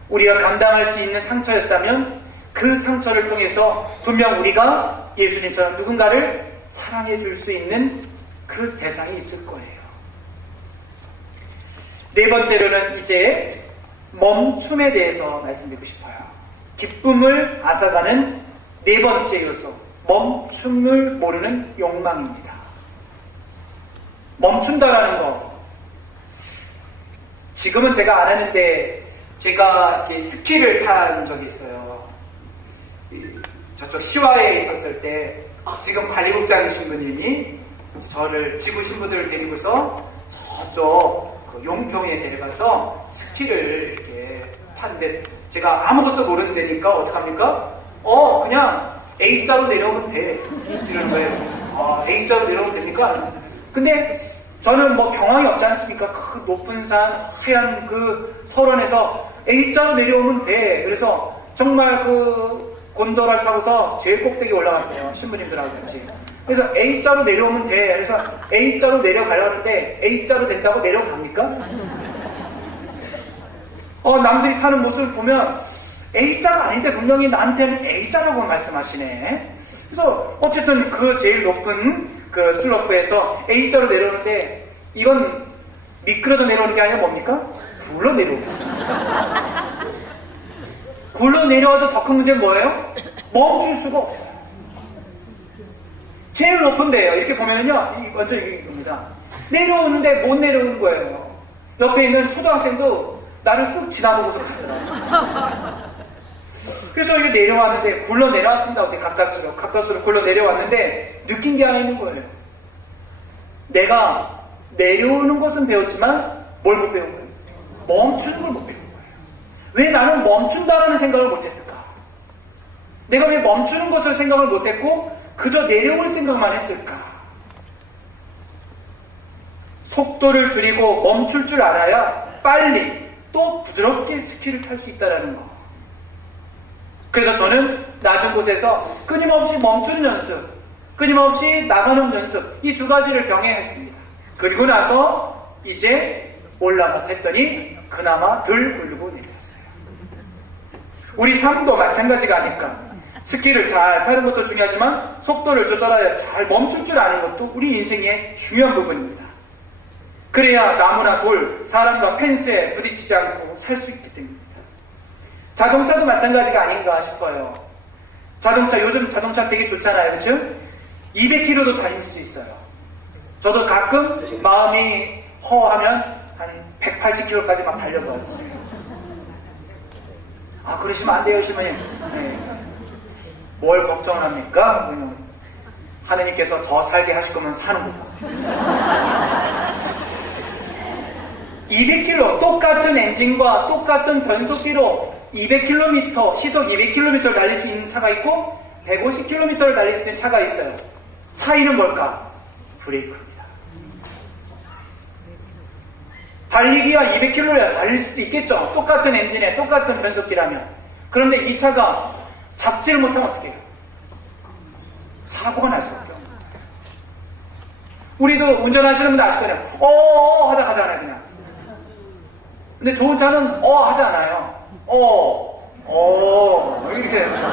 우리가 감당할 수 있는 상처였다면 그 상처를 통해서 분명 우리가 예수님처럼 누군가를 사랑해 줄 수 있는 그 대상이 있을 거예요. 네 번째로는 이제 멈춤에 대해서 말씀드리고 싶어요. 기쁨을 앗아가는 네 번째 요소, 멈춤을 모르는 욕망입니다. 멈춘다라는 거. 지금은 제가 안 하는데 제가 스키를 탄 적이 있어요. 저쪽 시와에 있었을 때 지금 관리국장이신 분님이 저를 지구 신부들을 데리고서 저쪽 그 용평에 데려가서 스키를 이렇게 탔는데 제가 아무것도 모르는 데니까 어떡합니까? 그냥 A자로 내려오면 돼. 이러는 거예요. A자로 내려오면 됩니까? 근데 저는 뭐 경황이 없지 않습니까? 그 높은 산, 하얀 그 설원에서 A자로 내려오면 돼. 그래서 정말 그 곤도라를 타고서 제일 꼭대기 올라갔어요. 신부님들하고 같이. 그래서 A자로 내려오면 돼. 그래서 A자로 내려가려는데 A자로 된다고 내려갑니까? 남들이 타는 모습을 보면 A자가 아닌데 분명히 나한테는 A자라고 말씀하시네. 그래서 어쨌든 그 제일 높은 그 슬로프에서 A자로 내려오는데 이건 미끄러져 내려오는 게 아니라 뭡니까? 굴러 내려오는 거예요. 굴러 내려와도 더 큰 문제는 뭐예요? 멈출 수가 없어요. 제일 높은 데예요. 이렇게 보면은요, 먼저 이겁니다. 내려오는데 못 내려오는 거예요. 옆에 있는 초등학생도 나를 쑥 지나보고서 가더라고요. 그래서 이게 내려왔는데, 굴러 내려왔습니다. 어제 가까스로 굴러 내려왔는데, 느낀 게 하나 있는 거예요. 내가 내려오는 것은 배웠지만, 뭘 못 배운 거예요? 멈추는 걸 못 배운 거예요. 왜 나는 멈춘다라는 생각을 못했을까? 내가 왜 멈추는 것을 생각을 못했고, 그저 내려올 생각만 했을까? 속도를 줄이고 멈출 줄 알아야 빨리 또 부드럽게 스키를 탈 수 있다는 거. 그래서 저는 낮은 곳에서 끊임없이 멈추는 연습, 끊임없이 나가는 연습, 이 두 가지를 병행했습니다. 그리고 나서 이제 올라가서 했더니 그나마 덜 굴르고 내렸어요. 우리 삶도 마찬가지가 아닐까. 스키를 잘 타는 것도 중요하지만 속도를 조절하여 잘 멈출 줄 아는 것도 우리 인생의 중요한 부분입니다. 그래야 나무나 돌, 사람과 펜스에 부딪히지 않고 살 수 있기 때문입니다. 자동차도 마찬가지가 아닌가 싶어요. 요즘 자동차 되게 좋잖아요. 그렇죠? 200km도 달릴 수 있어요. 저도 가끔 마음이 허하면 한 180km까지 막 달려가요. 그러시면 안 돼요, 시모님. 네. 뭘 걱정을 합니까? 하느님께서 더 살게 하실 거면 사는 거고. 200km, 똑같은 엔진과 똑같은 변속기로 200km, 시속 200km를 달릴 수 있는 차가 있고 150km를 달릴 수 있는 차가 있어요. 차이는 뭘까? 브레이크입니다. 달리기와 200km를 달릴 수도 있겠죠. 똑같은 엔진에 똑같은 변속기라면. 그런데 이 차가 잡지를 못하면 어떻게 해요? 사고가 날 수밖에 없는 거예요. 우리도 운전하시는 분들 아실 거예요. 하다 가잖아요, 그냥. 근데 좋은 차는 하지 않아요. 이렇게 되죠.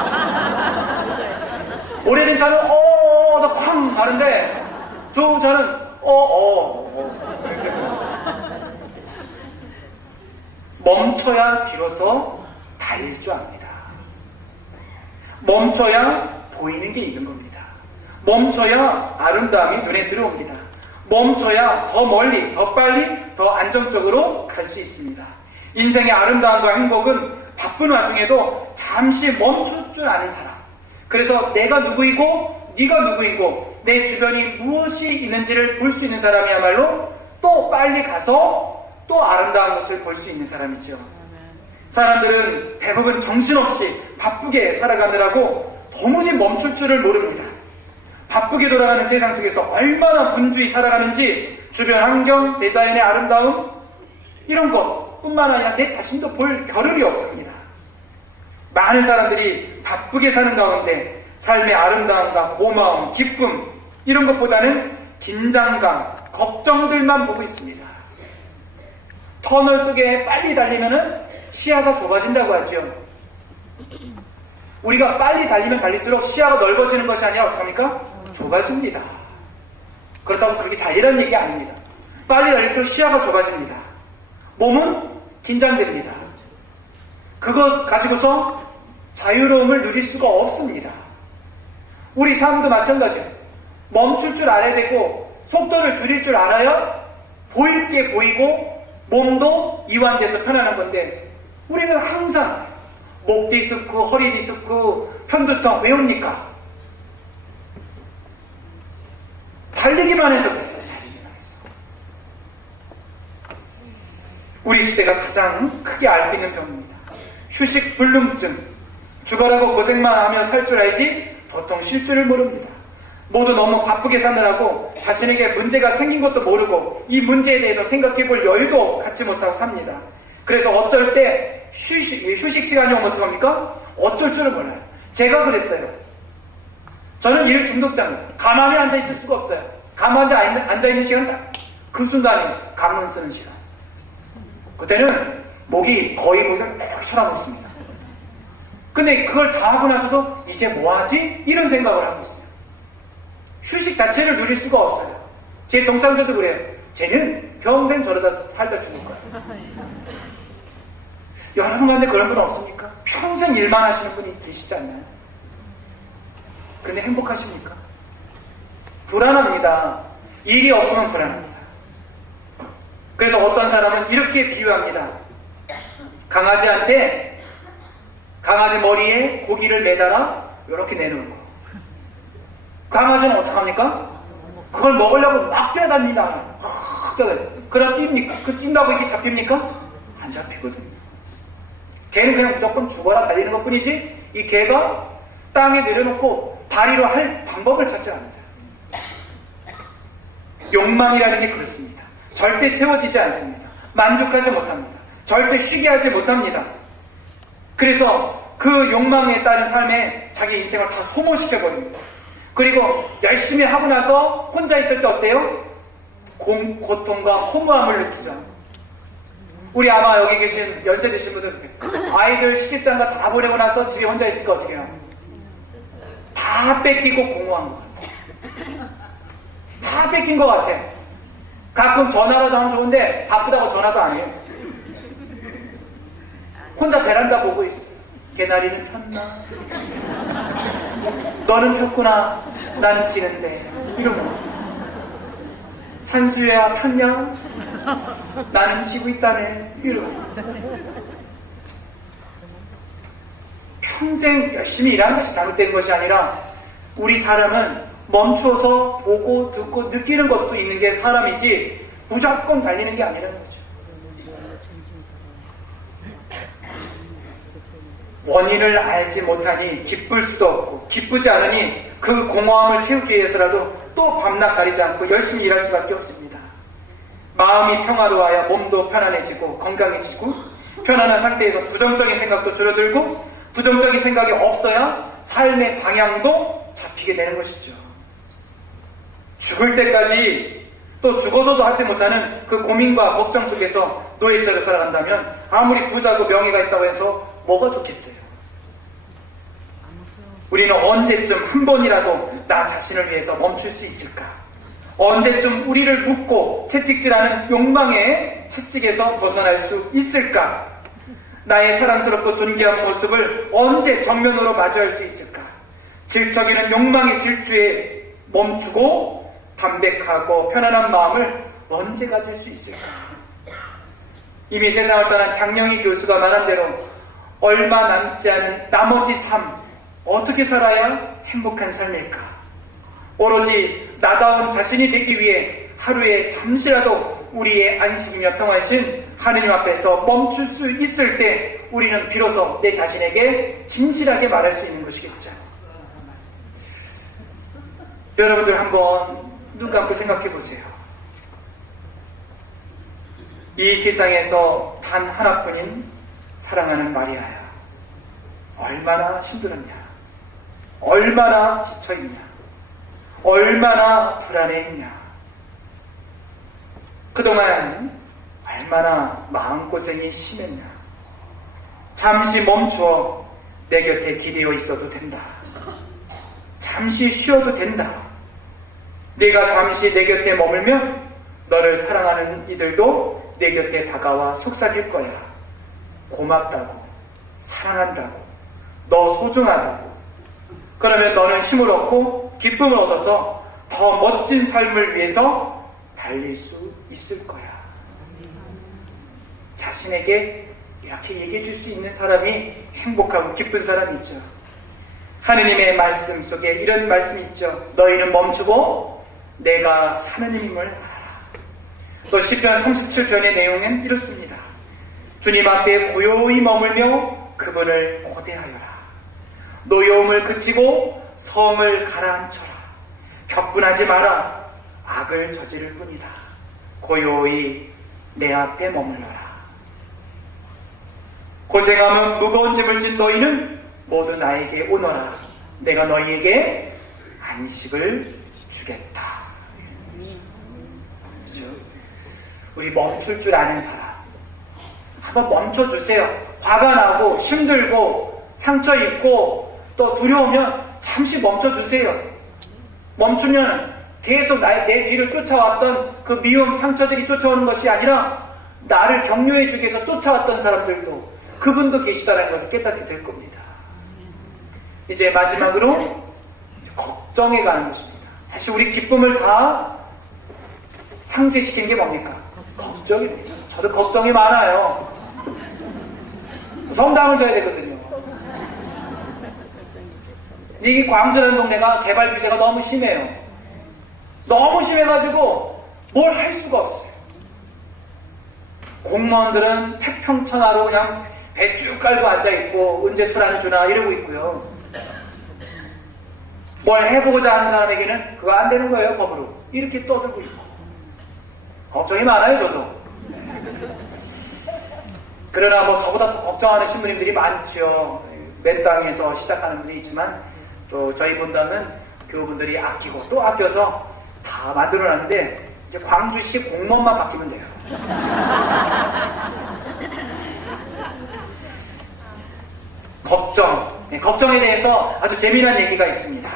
오래된 차는 하다 쾅 가는데 좋은 차는 이렇게 멈춰야 비로소 달릴 줄 압니다. 멈춰야 보이는 게 있는 겁니다. 멈춰야 아름다움이 눈에 들어옵니다. 멈춰야 더 멀리, 더 빨리, 더 안정적으로 갈 수 있습니다. 인생의 아름다움과 행복은 바쁜 와중에도 잠시 멈출 줄 아는 사람. 그래서 내가 누구이고 네가 누구이고 내 주변이 무엇이 있는지를 볼 수 있는 사람이야말로 또 빨리 가서 또 아름다운 것을 볼 수 있는 사람이죠. 사람들은 대부분 정신없이 바쁘게 살아가느라고 도무지 멈출 줄을 모릅니다. 바쁘게 돌아가는 세상 속에서 얼마나 분주히 살아가는지 주변 환경, 대자연의 아름다움 이런 것뿐만 아니라 내 자신도 볼 겨를이 없습니다. 많은 사람들이 바쁘게 사는 가운데 삶의 아름다움과 고마움, 기쁨 이런 것보다는 긴장감, 걱정들만 보고 있습니다. 터널 속에 빨리 달리면은 시야가 좁아진다고 하죠. 우리가 빨리 달리면 달릴수록 시야가 넓어지는 것이 아니라 어떡합니까? 좁아집니다. 그렇다고 그렇게 달리라는 얘기 아닙니다. 빨리 달릴수록 시야가 좁아집니다. 몸은 긴장됩니다. 그것 가지고서 자유로움을 누릴 수가 없습니다. 우리 삶도 마찬가지예요. 멈출 줄 알아야 되고 속도를 줄일 줄 알아야 보일 게 보이고 몸도 이완돼서 편안한 건데 우리는 항상 목 디스크, 허리 디스크, 편두통 왜 옵니까? 달리기만 해서 그래요. 달리기만 해서. 우리 시대가 가장 크게 앓고 있는 병입니다. 휴식 불능증. 죽어라고 고생만 하며 살 줄 알지 보통 쉴 줄을 모릅니다. 모두 너무 바쁘게 사느라고 자신에게 문제가 생긴 것도 모르고 이 문제에 대해서 생각해 볼 여유도 갖지 못하고 삽니다. 그래서 어쩔 때 휴식 시간이 오면 어떡합니까? 어쩔 줄을 몰라요. 제가 그랬어요. 저는 일 중독자입니다. 가만히 앉아 있을 수가 없어요. 가만히 앉아 있는 시간 딱 그 순간에 감문 쓰는 시간. 그때는 목이 거의 목을 쭉 쳐다보습니다. 근데 그걸 다 하고 나서도 이제 뭐하지? 이런 생각을 하고 있어요. 휴식 자체를 누릴 수가 없어요. 제 동창들도 그래요. 쟤는 평생 저러다 살다 죽을 거야. 여러분 가운데 그런 분 없습니까? 평생 일만 하시는 분이 계시지 않나요? 근데 행복하십니까? 불안합니다. 일이 없으면 불안합니다. 그래서 어떤 사람은 이렇게 비유합니다. 강아지한테 강아지 머리에 고기를 매달아 이렇게 내놓은 거. 강아지는 어떡합니까? 그걸 먹으려고 막 뛰어다닙니다. 그럼 뜁니까? 그 뛴다고 이게 잡힙니까? 안 잡히거든요. 개는 그냥 무조건 죽어라 달리는 것 뿐이지 이 개가 땅에 내려놓고 다리로 할 방법을 찾지 않는다. 욕망이라는 게 그렇습니다. 절대 채워지지 않습니다. 만족하지 못합니다. 절대 쉬게 하지 못합니다. 그래서 그 욕망에 따른 삶에 자기 인생을 다 소모시켜버립니다. 그리고 열심히 하고 나서 혼자 있을 때 어때요? 고통과 허무함을 느끼죠. 우리 아마 여기 계신 연세 드신 분들 아이들 시집장가 다 보내고 나서 집에 혼자 있을까 어떻게 해요? 다 뺏기고 공허한 것 같아요. 다 뺏긴 것 같아요. 가끔 전화라도 하면 좋은데 바쁘다고 전화도 안 해요. 혼자 베란다 보고 있어요. 개나리는 폈나? 너는 폈구나. 나는 지는데. 이러면 산수야 폈냐? 나는 지고 있다네. 이러면 평생 열심히 일하는 것이 잘못된 것이 아니라 우리 사람은 멈춰서 보고 듣고 느끼는 것도 있는 게 사람이지 무조건 달리는 게 아니라는 거죠. 원인을 알지 못하니 기쁠 수도 없고 기쁘지 않으니 그 공허함을 채우기 위해서라도 또 밤낮 가리지 않고 열심히 일할 수밖에 없습니다. 마음이 평화로워야 몸도 편안해지고 건강해지고 편안한 상태에서 부정적인 생각도 줄어들고 부정적인 생각이 없어야 삶의 방향도 잡히게 되는 것이죠. 죽을 때까지 또 죽어서도 하지 못하는 그 고민과 걱정 속에서 노예처럼 살아간다면 아무리 부자고 명예가 있다고 해서 뭐가 좋겠어요? 우리는 언제쯤 한 번이라도 나 자신을 위해서 멈출 수 있을까? 언제쯤 우리를 묻고 채찍질하는 욕망의 채찍에서 벗어날 수 있을까? 나의 사랑스럽고 존귀한 모습을 언제 정면으로 마주할 수 있을까? 질척이는 욕망의 질주에 멈추고 담백하고 편안한 마음을 언제 가질 수 있을까? 이미 세상을 떠난 장영희 교수가 말한 대로 얼마 남지 않은 나머지 삶 어떻게 살아야 행복한 삶일까? 오로지 나다운 자신이 되기 위해 하루에 잠시라도 우리의 안식이며 평화이신 하느님 앞에서 멈출 수 있을 때 우리는 비로소 내 자신에게 진실하게 말할 수 있는 것이겠죠. 여러분들 한번 눈 감고 생각해 보세요. 이 세상에서 단 하나뿐인 사랑하는 마리아야. 얼마나 힘들었냐. 얼마나 지쳐있냐. 얼마나 불안해했냐. 그동안 얼마나 마음고생이 심했나. 잠시 멈추어 내 곁에 기대어 있어도 된다. 잠시 쉬어도 된다. 네가 잠시 내 곁에 머물면 너를 사랑하는 이들도 내 곁에 다가와 속삭일 거야. 고맙다고, 사랑한다고, 너 소중하다고. 그러면 너는 힘을 얻고 기쁨을 얻어서 더 멋진 삶을 위해서 달릴 수 있을 거야. 자신에게 이렇게 얘기해 줄 수 있는 사람이 행복하고 기쁜 사람이죠. 하느님의 말씀 속에 이런 말씀이 있죠. 너희는 멈추고 내가 하느님임을 알아. 또 시편 37편의 내용은 이렇습니다. 주님 앞에 고요히 머물며 그분을 고대하여라. 노여움을 그치고 성을 가라앉혀라. 격분하지 마라. 악을 저지를 뿐이다. 고요히 내 앞에 머물러라. 고생하면 무거운 짐을 진 너희는 모두 나에게 오너라. 내가 너희에게 안식을 주겠다. 그렇죠? 우리 멈출 줄 아는 사람 한번 멈춰주세요. 화가 나고 힘들고 상처 있고 또 두려우면 잠시 멈춰주세요. 멈추면 계속 내 뒤를 쫓아왔던 그 미움 상처들이 쫓아오는 것이 아니라 나를 격려해 주기 위해서 쫓아왔던 사람들도 그분도 계시다는 것을 깨닫게 될 겁니다. 이제 마지막으로 걱정에 관한 것입니다. 사실 우리 기쁨을 다 상쇄시키는 게 뭡니까? 걱정입니다. 저도 걱정이 많아요. 성당을 줘야 되거든요. 이 광주라는 동네가 개발 규제가 너무 심해요. 너무 심해가지고 뭘 할 수가 없어요. 공무원들은 태평천하로 그냥 배 쭉 깔고 앉아있고 언제 술 안 주나 이러고 있고요. 뭘 해보고자 하는 사람에게는 그거 안 되는 거예요, 법으로. 이렇게 떠들고 있고. 걱정이 많아요, 저도. 그러나 뭐 저보다 더 걱정하는 신부님들이 많죠. 몇 당에서 시작하는 분이 있지만 또 저희 분당은 교우분들이 아끼고 또 아껴서 다 만들어놨는데 이제 광주시 공무원만 바뀌면 돼요. 걱정에 대해서 아주 재미난 얘기가 있습니다.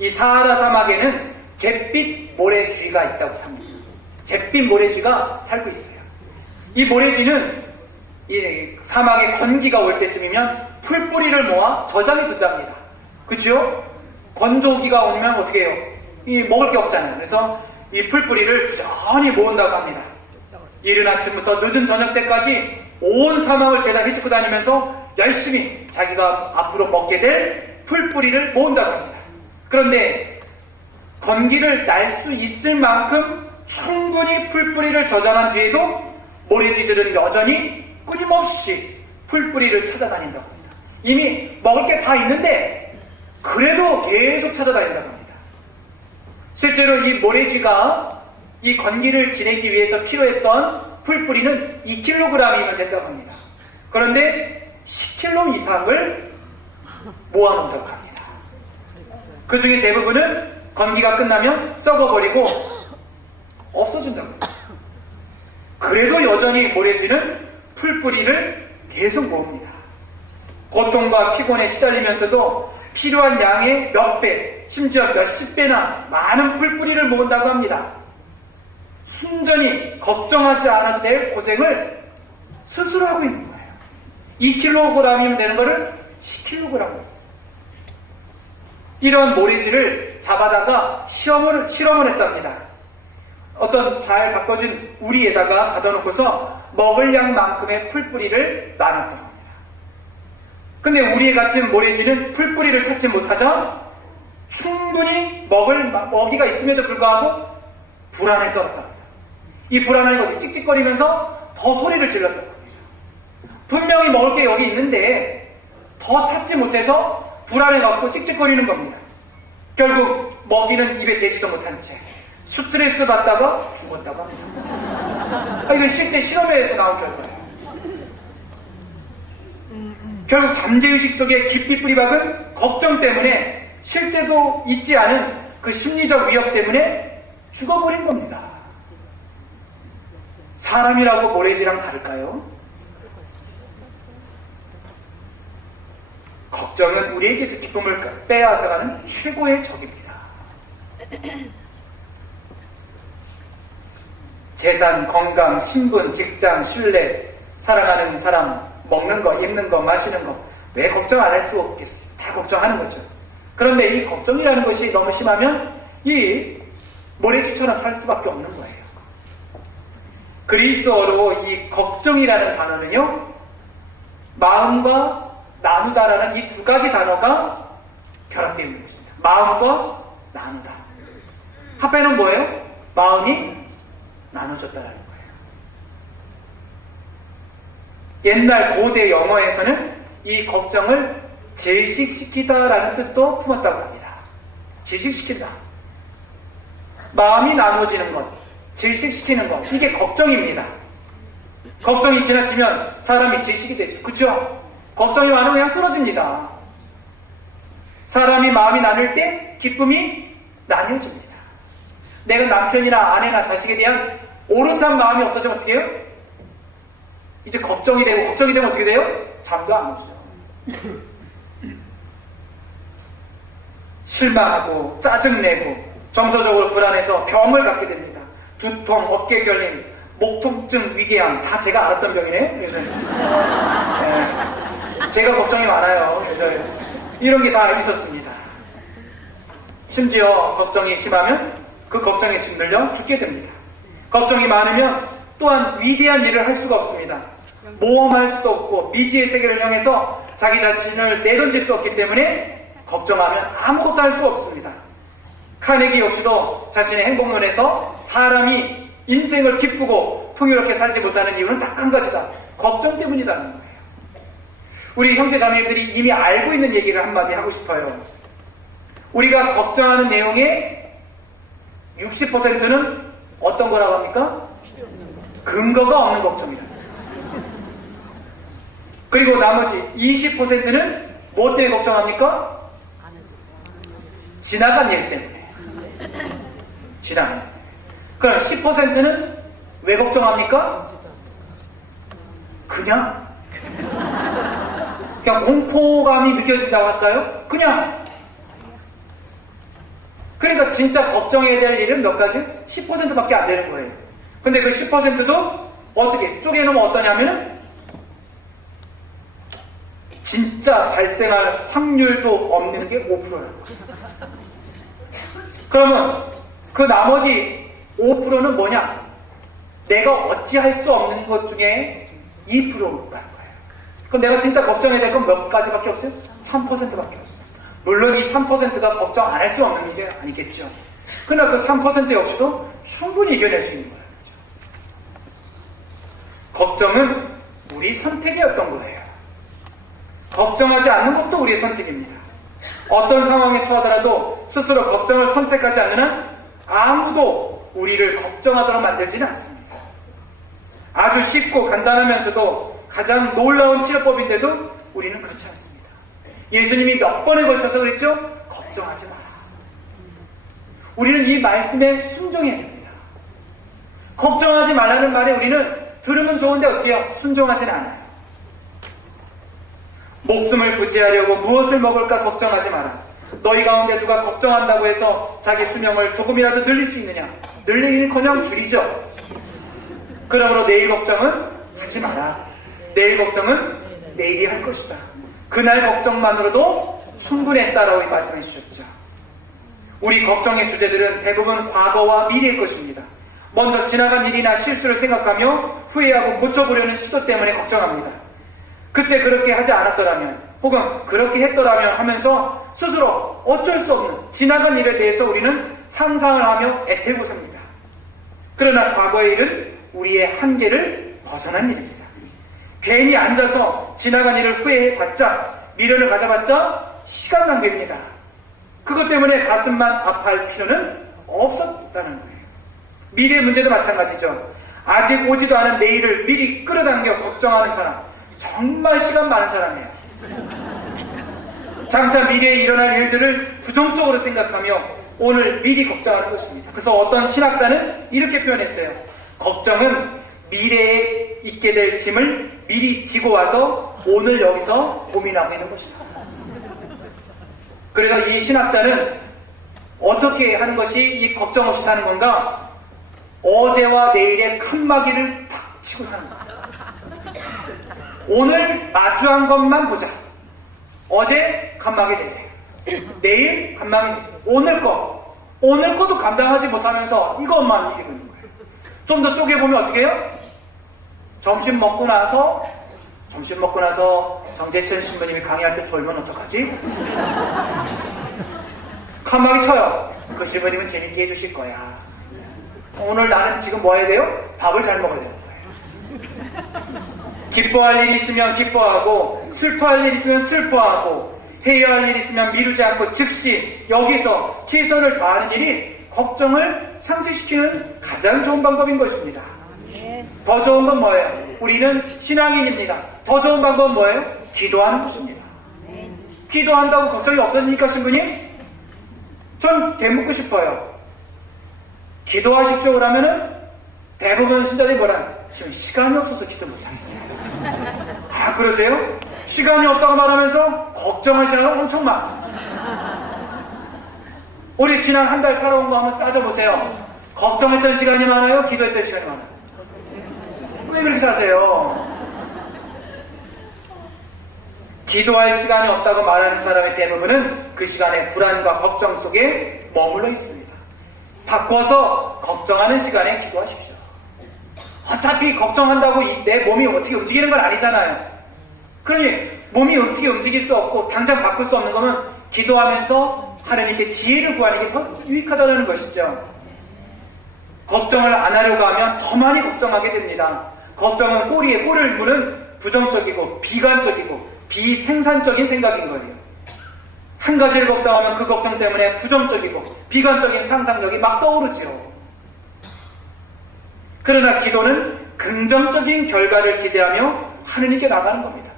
이 사하라 사막에는 잿빛 모래쥐가 있다고 삽니다. 잿빛 모래쥐가 살고 있어요. 이 모래쥐는 이 사막에 건기가 올 때쯤이면 풀뿌리를 모아 저장해 둔답니다. 그치요? 건조기가 오면 어떻게 해요? 먹을 게 없잖아요. 그래서 이 풀뿌리를 부지런히 모은다고 합니다. 이른 아침부터 늦은 저녁 때까지 온 사막을 죄다 헤치고 다니면서 열심히 자기가 앞으로 먹게 될 풀뿌리를 모은다고 합니다. 그런데 건기를 날 수 있을 만큼 충분히 풀뿌리를 저장한 뒤에도 모래쥐들은 여전히 끊임없이 풀뿌리를 찾아다닌다고 합니다. 이미 먹을 게 다 있는데 그래도 계속 찾아다닌다고 합니다. 실제로 이 모래쥐가 이 건기를 지내기 위해서 필요했던 풀뿌리는 2kg이면 된다고 합니다. 그런데 10kg 이상을 모아놓는다고 합니다. 그 중에 대부분은 건기가 끝나면 썩어버리고 없어진다고 합니다. 그래도 여전히 모래쥐는 풀뿌리를 계속 모읍니다. 고통과 피곤에 시달리면서도 필요한 양의 몇 배, 심지어 몇십 배나 많은 풀뿌리를 모은다고 합니다. 순전히 걱정하지 않아도 될 고생을 스스로 하고 있는 거예요. 2kg이면 되는 거를 10kg. 이런 모래쥐를 잡아다가 실험을 했답니다. 어떤 잘 가꿔진 우리에다가 가둬놓고서 먹을 양만큼의 풀뿌리를 나눴다고 합니다. 근데 우리에 갇힌 모래쥐는 풀뿌리를 찾지 못하자 충분히 먹을 먹이가 있음에도 불구하고 불안에 떨었다. 이 불안한 것이 찍찍거리면서 더 소리를 질렀다고 합니다. 분명히 먹을 게 여기 있는데 더 찾지 못해서 불안해갖고 찍찍거리는 겁니다. 결국 먹이는 입에 대지도 못한 채 스트레스 받다가 죽었다고 합니다. 이거 실제 실험에서 나온 결과예요. 결국 잠재의식 속에 깊이 뿌리박은 걱정 때문에 실제도 있지 않은 그 심리적 위협 때문에 죽어버린 겁니다. 사람이라고 모래지랑 다를까요? 걱정은 우리에게서 기쁨을 빼앗아가는 최고의 적입니다. 재산, 건강, 신분, 직장, 신뢰, 사랑하는 사람, 먹는 거, 입는 거, 마시는 거, 왜 걱정 안 할 수 없겠어요? 다 걱정하는 거죠. 그런데 이 걱정이라는 것이 너무 심하면 이 모래주처럼 살 수밖에 없는 거예요. 그리스어로 이 걱정이라는 단어는요, 마음과 나누다라는 이 두 가지 단어가 결합되어 있는 것입니다. 마음과 나누다. 합해는 뭐예요? 마음이 나눠졌다라는 거예요. 옛날 고대 영어에서는 이 걱정을 질식시키다라는 뜻도 품었다고 합니다. 질식시킨다. 마음이 나눠지는 것, 질식시키는 것, 이게 걱정입니다. 걱정이 지나치면 사람이 질식이 되죠. 그렇죠? 걱정이 많으면 그냥 쓰러집니다. 사람이 마음이 나눌 때 기쁨이 나뉘어집니다. 내가 남편이나 아내나 자식에 대한 오롯한 마음이 없어지면 어떻게 해요? 이제 걱정이 되면 어떻게 돼요? 잠도 안 오죠. 실망하고 짜증내고 정서적으로 불안해서 병을 갖게 됩니다. 두통, 어깨 결림, 목 통증, 위궤양 다 제가 알았던 병이네요. 그래서 제가 걱정이 많아요. 그래서 이런 게 다 있었습니다. 심지어 걱정이 심하면 그 걱정에 짓눌려 죽게 됩니다. 걱정이 많으면 또한 위대한 일을 할 수가 없습니다. 모험할 수도 없고 미지의 세계를 향해서 자기 자신을 내던질 수 없기 때문에 걱정하면 아무것도 할 수 없습니다. 카네기 역시도 자신의 행복론에서 사람이 인생을 기쁘고 풍요롭게 살지 못하는 이유는 딱 한 가지다. 걱정 때문이라는 거예요. 우리 형제 자매님들이 이미 알고 있는 얘기를 한마디 하고 싶어요. 우리가 걱정하는 내용의 60%는 어떤 거라고 합니까? 근거가 없는 걱정이다. 그리고 나머지 20%는 뭐 때문에 걱정합니까? 지나간 일 때문에. 지나간. 그럼 10%는 왜 걱정합니까? 그냥 공포감이 느껴진다고 할까요? 그냥. 그러니까 진짜 걱정해야 될 일은 몇 가지? 10%밖에 안 되는 거예요. 근데 그 10%도 어떻게 쪼개놓으면 어떠냐면 진짜 발생할 확률도 없는 게 5%라는 거예요. 그러면 그 나머지 5%는 뭐냐? 내가 어찌할 수 없는 것 중에 2%라는 거예요. 그럼 내가 진짜 걱정해야 될 건 몇 가지밖에 없어요? 3%밖에 없어요. 물론 이 3%가 걱정 안 할 수 없는 게 아니겠죠. 그러나 그 3% 역시도 충분히 이겨낼 수 있는 거예요. 걱정은 우리 선택이었던 거예요. 걱정하지 않는 것도 우리의 선택입니다. 어떤 상황에 처하더라도 스스로 걱정을 선택하지 않는 한 아무도 우리를 걱정하도록 만들지는 않습니다. 아주 쉽고 간단하면서도 가장 놀라운 치료법인데도 우리는 그렇지 않습니다. 예수님이 몇 번에 걸쳐서 그랬죠? 걱정하지 마라. 우리는 이 말씀에 순종해야 됩니다. 걱정하지 말라는 말에 우리는 들으면 좋은데 어떻게 해요? 순종하진 않아요. 목숨을 부지하려고 무엇을 먹을까 걱정하지 마라. 너희 가운데 누가 걱정한다고 해서 자기 수명을 조금이라도 늘릴 수 있느냐? 늘리기는커녕 줄이죠. 그러므로 내일 걱정은 하지 마라. 내일 걱정은 내일이 할 것이다. 그날 걱정만으로도 충분했다라고 말씀해 주셨죠. 우리 걱정의 주제들은 대부분 과거와 미래일 것입니다. 먼저 지나간 일이나 실수를 생각하며 후회하고 고쳐보려는 시도 때문에 걱정합니다. 그때 그렇게 하지 않았더라면 혹은 그렇게 했더라면 하면서 스스로 어쩔 수 없는 지나간 일에 대해서 우리는 상상을 하며 애태우고 삽니다. 그러나 과거의 일은 우리의 한계를 벗어난 일입니다. 괜히 앉아서 지나간 일을 후회해봤자 미련을 가져봤자 시간 낭비입니다. 그것 때문에 가슴만 아파할 필요는 없었다는 거예요. 미래 문제도 마찬가지죠. 아직 오지도 않은 내일을 미리 끌어당겨 걱정하는 사람 정말 시간 많은 사람이에요. 장차 미래에 일어날 일들을 부정적으로 생각하며 오늘 미리 걱정하는 것입니다. 그래서 어떤 신학자는 이렇게 표현했어요. 걱정은 미래에 있게 될 짐을 미리 지고 와서 오늘 여기서 고민하고 있는 것이다. 그래서 이 신학자는 어떻게 하는 것이 이 걱정 없이 사는 건가? 어제와 내일의 칸막이를 탁 치고 사는 거야. 오늘 마주한 것만 보자. 어제 칸막이 되네. 내일 칸막이 되네. 오늘 거도 감당하지 못하면서 이것만 이기고 있는 거예요. 좀 더 쪼개보면 어떻게 해요? 점심 먹고 나서 정재천 신부님이 강의할 때 졸면 어떡하지? 칸막이 쳐요. 그 신부님은 재밌게 해주실 거야. 오늘 나는 지금 뭐 해야 돼요? 밥을 잘 먹어야 되는 거예요. 기뻐할 일이 있으면 기뻐하고, 슬퍼할 일이 있으면 슬퍼하고, 회의할 일이 있으면 미루지 않고 즉시 여기서 최선을 다하는 일이 걱정을 상쇄시키는 가장 좋은 방법인 것입니다. 더 좋은 건 뭐예요? 우리는 신앙인입니다. 더 좋은 방법은 뭐예요? 기도하는 것입니다. 기도한다고 걱정이 없어지니까 신부님? 전 되묻고 싶어요. 기도하십시오 그러면은 대부분 신자들이 뭐라? 지금 시간이 없어서 기도 못하겠어요. 아 그러세요? 시간이 없다고 말하면서 걱정하시는 건 엄청 많아. 우리 지난 한 달 살아온 거 한번 따져보세요. 걱정했던 시간이 많아요? 기도했던 시간이 많아요? 왜 그렇게 사세요? 기도할 시간이 없다고 말하는 사람의 대부분은 그 시간에 불안과 걱정 속에 머물러 있습니다. 바꿔서 걱정하는 시간에 기도하십시오. 어차피 걱정한다고 내 몸이 어떻게 움직이는 건 아니잖아요. 그러니 몸이 어떻게 움직일 수 없고 당장 바꿀 수 없는 거면 기도하면서 하나님께 지혜를 구하는 게 더 유익하다는 것이죠. 걱정을 안 하려고 하면 더 많이 걱정하게 됩니다. 걱정은 꼬리에 꼴을 무는 부정적이고 비관적이고 비생산적인 생각인 거예요. 한 가지를 걱정하면 그 걱정 때문에 부정적이고 비관적인 상상력이 막 떠오르죠. 그러나 기도는 긍정적인 결과를 기대하며 하느님께 나가는 겁니다.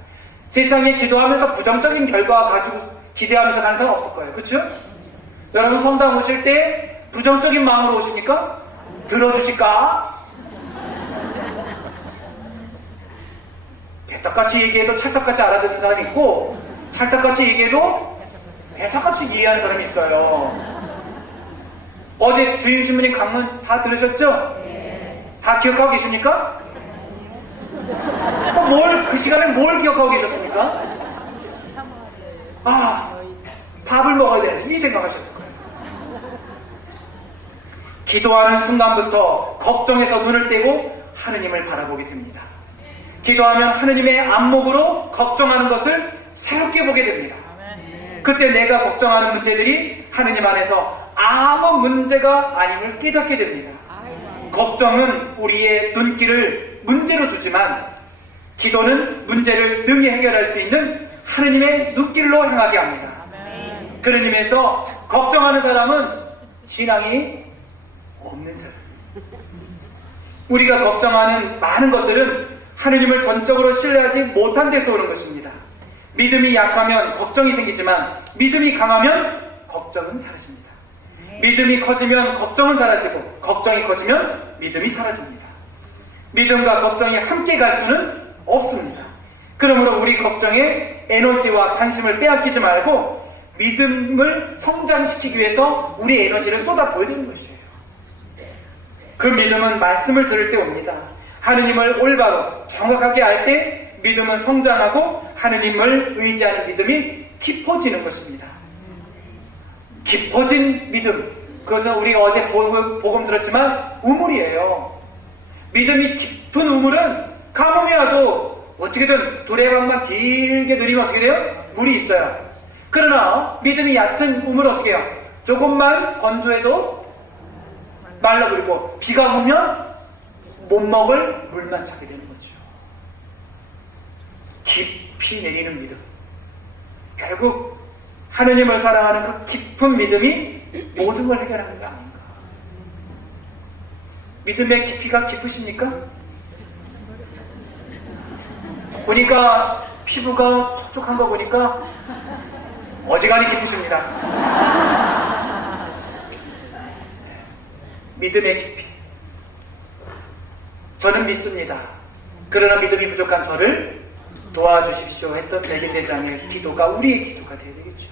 세상에 기도하면서 부정적인 결과 가지고 기대하면서 가는 사람 없을 거예요. 그렇죠? 여러분 성당 오실 때 부정적인 마음으로 오십니까? 들어주실까? 개떡같이 얘기해도 찰떡같이 알아듣는 사람이 있고 찰떡같이 얘기해도 개떡같이 이해하는 사람이 있어요. 어제 주임 신부님 강론 다 들으셨죠? 다 기억하고 계십니까? 그 시간에 뭘 기억하고 계셨습니까? 밥을 먹어야 되는데 이 생각하셨을 거예요. 기도하는 순간부터 걱정에서 눈을 떼고 하느님을 바라보게 됩니다. 기도하면 하느님의 안목으로 걱정하는 것을 새롭게 보게 됩니다. 그때 내가 걱정하는 문제들이 하느님 안에서 아무 문제가 아님을 깨닫게 됩니다. 걱정은 우리의 눈길을 문제로 두지만 기도는 문제를 능히 해결할 수 있는 하느님의 눈길로 향하게 합니다. 그런 의미에서 걱정하는 사람은 신앙이 없는 사람. 우리가 걱정하는 많은 것들은 하느님을 전적으로 신뢰하지 못한 데서 오는 것입니다. 믿음이 약하면 걱정이 생기지만 믿음이 강하면 걱정은 사라집니다. 믿음이 커지면 걱정은 사라지고 걱정이 커지면 믿음이 사라집니다. 믿음과 걱정이 함께 갈 수는 없습니다. 그러므로 우리 걱정에 에너지와 관심을 빼앗기지 말고 믿음을 성장시키기 위해서 우리 에너지를 쏟아부어야 되는 것이에요. 그 믿음은 말씀을 들을 때 옵니다. 하느님을 올바로 정확하게 알 때 믿음은 성장하고 하느님을 의지하는 믿음이 깊어지는 것입니다. 깊어진 믿음, 그것은 우리가 어제 복음 들었지만 우물이에요. 믿음이 깊은 우물은 가뭄이 와도 어떻게든 두레방만 길게 누리면 어떻게 돼요? 물이 있어요. 그러나 믿음이 얕은 우물은 어떻게 해요? 조금만 건조해도 말라버리고 비가 오면 못 먹을 물만 차게 되는 거죠. 깊이 내리는 믿음. 결국 하느님을 사랑하는 그 깊은 믿음이 모든 걸 해결하는 거 아닌가. 믿음의 깊이가 깊으십니까? 보니까 피부가 촉촉한 거 보니까 어지간히 깊으십니다. 믿음의 깊이. 저는 믿습니다. 그러나 믿음이 부족한 저를 도와주십시오 했던 백인 대장의 기도가 우리의 기도가 되어야 되겠죠.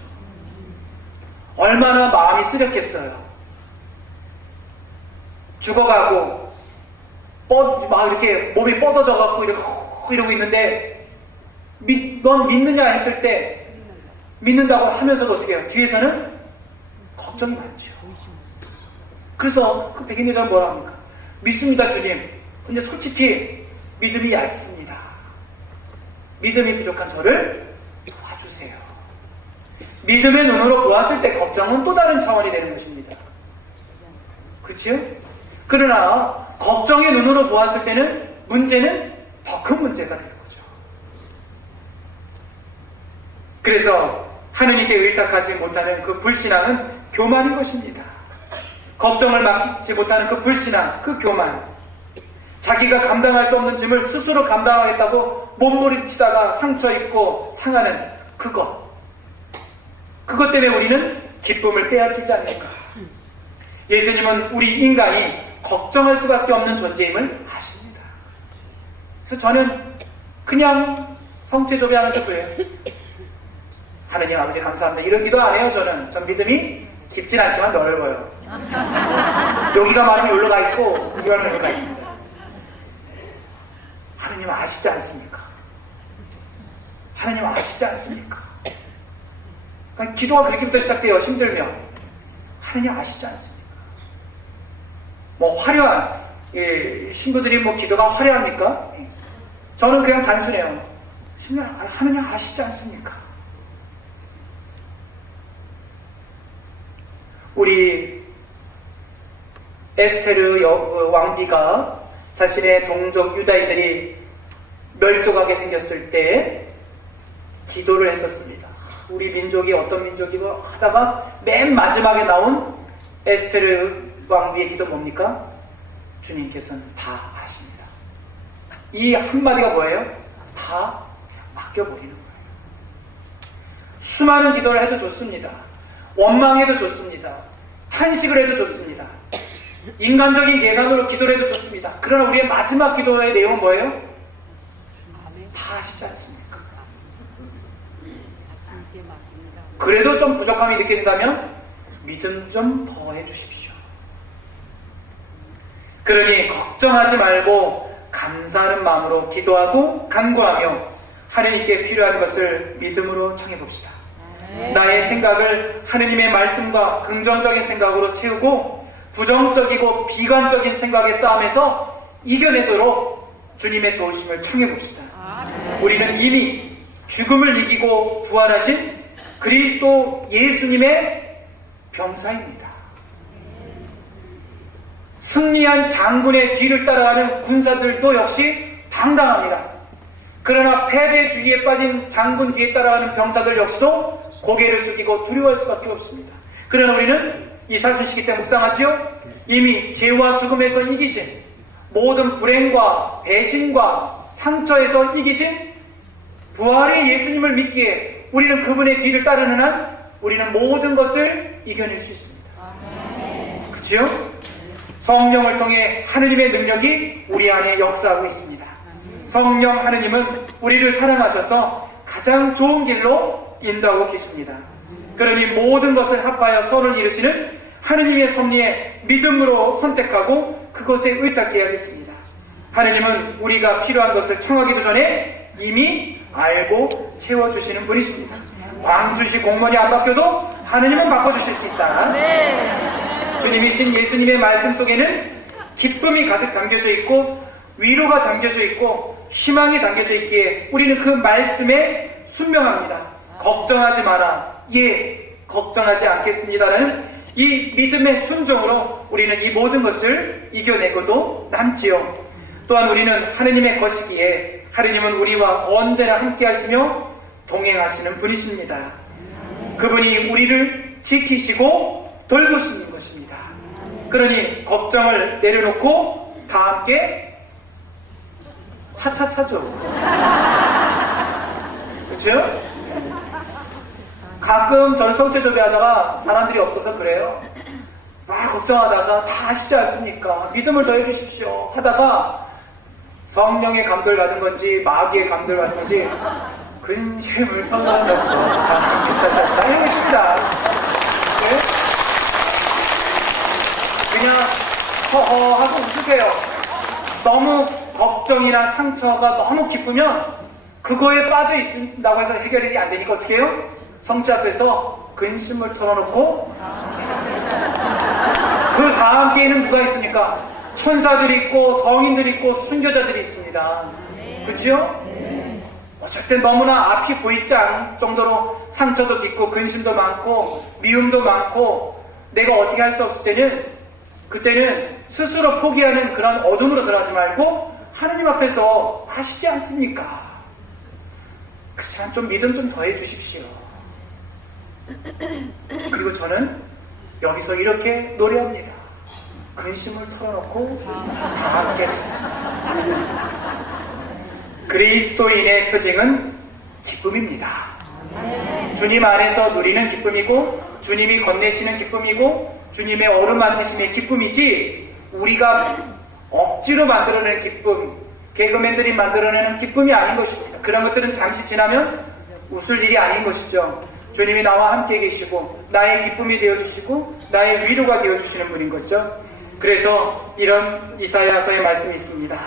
얼마나 마음이 쓰렸겠어요. 죽어가고 막 이렇게 몸이 뻗어져갖고 이러고 있는데 넌 믿느냐 했을 때 믿는다고 하면서도 어떻게 해요? 뒤에서는 걱정이 많죠. 그래서 그 백인 대장은 뭐라 합니까? 믿습니다 주님. 근데 솔직히 믿음이 얇습니다. 믿음이 부족한 저를 도와주세요. 믿음의 눈으로 보았을 때 걱정은 또 다른 차원이 되는 것입니다. 그렇지요? 그러나 걱정의 눈으로 보았을 때는 문제는 더 큰 문제가 되는 거죠. 그래서 하느님께 의탁하지 못하는 그 불신앙은 교만인 것입니다. 걱정을 맡지 못하는 그 불신앙, 그 교만, 자기가 감당할 수 없는 짐을 스스로 감당하겠다고 몸부림치다가 상처 입고 상하는 그것 때문에 우리는 기쁨을 빼앗기지 않을까. 예수님은 우리 인간이 걱정할 수밖에 없는 존재임을 아십니다. 그래서 저는 그냥 성체조배하면서 그래요. 하느님 아버지 감사합니다. 이런 기도 안 해요. 전 믿음이 깊진 않지만 넓어요. 여기가 많으면 여기로 가 있고 여기가 많으면 여기로 가 있습니다. 하느님 아시지 않습니까? 하느님 아시지 않습니까? 그러니까 기도가 그렇게부터 시작돼요. 힘들면. 하느님 아시지 않습니까? 뭐 화려한 신부들이 뭐 기도가 화려합니까? 저는 그냥 단순해요. 하느님 아시지 않습니까? 우리 에스테르 왕비가 자신의 동족 유다인들이 멸족하게 생겼을 때 기도를 했었습니다. 우리 민족이 어떤 민족이고 하다가 맨 마지막에 나온 에스테르 왕비의 기도 뭡니까? 주님께서는 다 아십니다. 이 한마디가 뭐예요? 다 맡겨버리는 거예요. 수많은 기도를 해도 좋습니다. 원망해도 좋습니다. 탄식을 해도 좋습니다. 인간적인 계산으로 기도를 해도 좋습니다. 그러나 우리의 마지막 기도의 내용은 뭐예요? 다 아시지 않습니까? 그래도 좀 부족함이 느껴진다면 믿음 좀 더해 주십시오. 그러니 걱정하지 말고 감사하는 마음으로 기도하고 간구하며 하느님께 필요한 것을 믿음으로 청해봅시다. 나의 생각을 하느님의 말씀과 긍정적인 생각으로 채우고 부정적이고 비관적인 생각의 싸움에서 이겨내도록 주님의 도우심을 청해봅시다. 우리는 이미 죽음을 이기고 부활하신 그리스도 예수님의 병사입니다. 승리한 장군의 뒤를 따라가는 군사들도 역시 당당합니다. 그러나 패배주의에 빠진 장군 뒤에 따라가는 병사들 역시도 고개를 숙이고 두려워할 수밖에 없습니다. 그러나 우리는 이 사순시기 때 묵상하지요. 이미 죄와 죽음에서 이기신, 모든 불행과 배신과 상처에서 이기신 부활의 예수님을 믿기에 우리는 그분의 뒤를 따르는 한 우리는 모든 것을 이겨낼 수 있습니다. 그렇죠? 성령을 통해 하느님의 능력이 우리 안에 역사하고 있습니다. 성령 하느님은 우리를 사랑하셔서 가장 좋은 길로 인도하고 계십니다. 그러니 모든 것을 합하여 선을 이루시는 하느님의 섭리에 믿음으로 선택하고 그것에 의탁해야겠습니다. 하느님은 우리가 필요한 것을 청하기도 전에 이미 알고 채워주시는 분이십니다. 광주시 공무원이 안 바뀌어도 하느님은 바꿔주실 수 있다. 주님이신 예수님의 말씀 속에는 기쁨이 가득 담겨져 있고 위로가 담겨져 있고 희망이 담겨져 있기에 우리는 그 말씀에 순명합니다. 걱정하지 마라. 예, 걱정하지 않겠습니다라는 이 믿음의 순종으로 우리는 이 모든 것을 이겨내고도 남지요. 또한 우리는 하느님의 것이기에 하느님은 우리와 언제나 함께 하시며 동행하시는 분이십니다. 그분이 우리를 지키시고 돌보시는 것입니다. 그러니 걱정을 내려놓고 다 함께 차차차죠. 그렇죠? 가끔 저는 성체조배하다가 사람들이 없어서 그래요. 막 걱정하다가 다 아시지 않습니까? 믿음을 더해 주십시오 하다가 성령의 감동을 받은 건지 마귀의 감동을 받은 건지 근심을 털어놓고 차차차 해보십니다. 네? 그냥 허허하고 웃으세요. 너무 걱정이나 상처가 너무 깊으면 그거에 빠져 있다고 해서 해결이 안 되니까 어떻게 해요? 성자 앞에서 근심을 털어놓고 그 다음 때에는 누가 있습니까? 천사들이 있고 성인들이 있고 순교자들이 있습니다. 그치요? 어쨌든 너무나 앞이 보이지 않을 정도로 상처도 깊고 근심도 많고 미움도 많고 내가 어떻게 할 수 없을 때는 그때는 스스로 포기하는 그런 어둠으로 들어가지 말고 하느님 앞에서 하시지 않습니까? 그렇지만 좀 믿음 좀 더해 주십시오. 그리고 저는 여기서 이렇게 노래합니다. 근심을 털어놓고 다 함께 차차차. 그리스도인의 표징은 기쁨입니다. 주님 안에서 누리는 기쁨이고 주님이 건네시는 기쁨이고 주님의 어루만지심의 기쁨이지 우리가 억지로 만들어내는 기쁨, 개그맨들이 만들어내는 기쁨이 아닌 것입니다. 그런 것들은 잠시 지나면 웃을 일이 아닌 것이죠. 주님이 나와 함께 계시고 나의 기쁨이 되어주시고 나의 위로가 되어주시는 분인 거죠. 그래서 이런 이사야서의 말씀이 있습니다.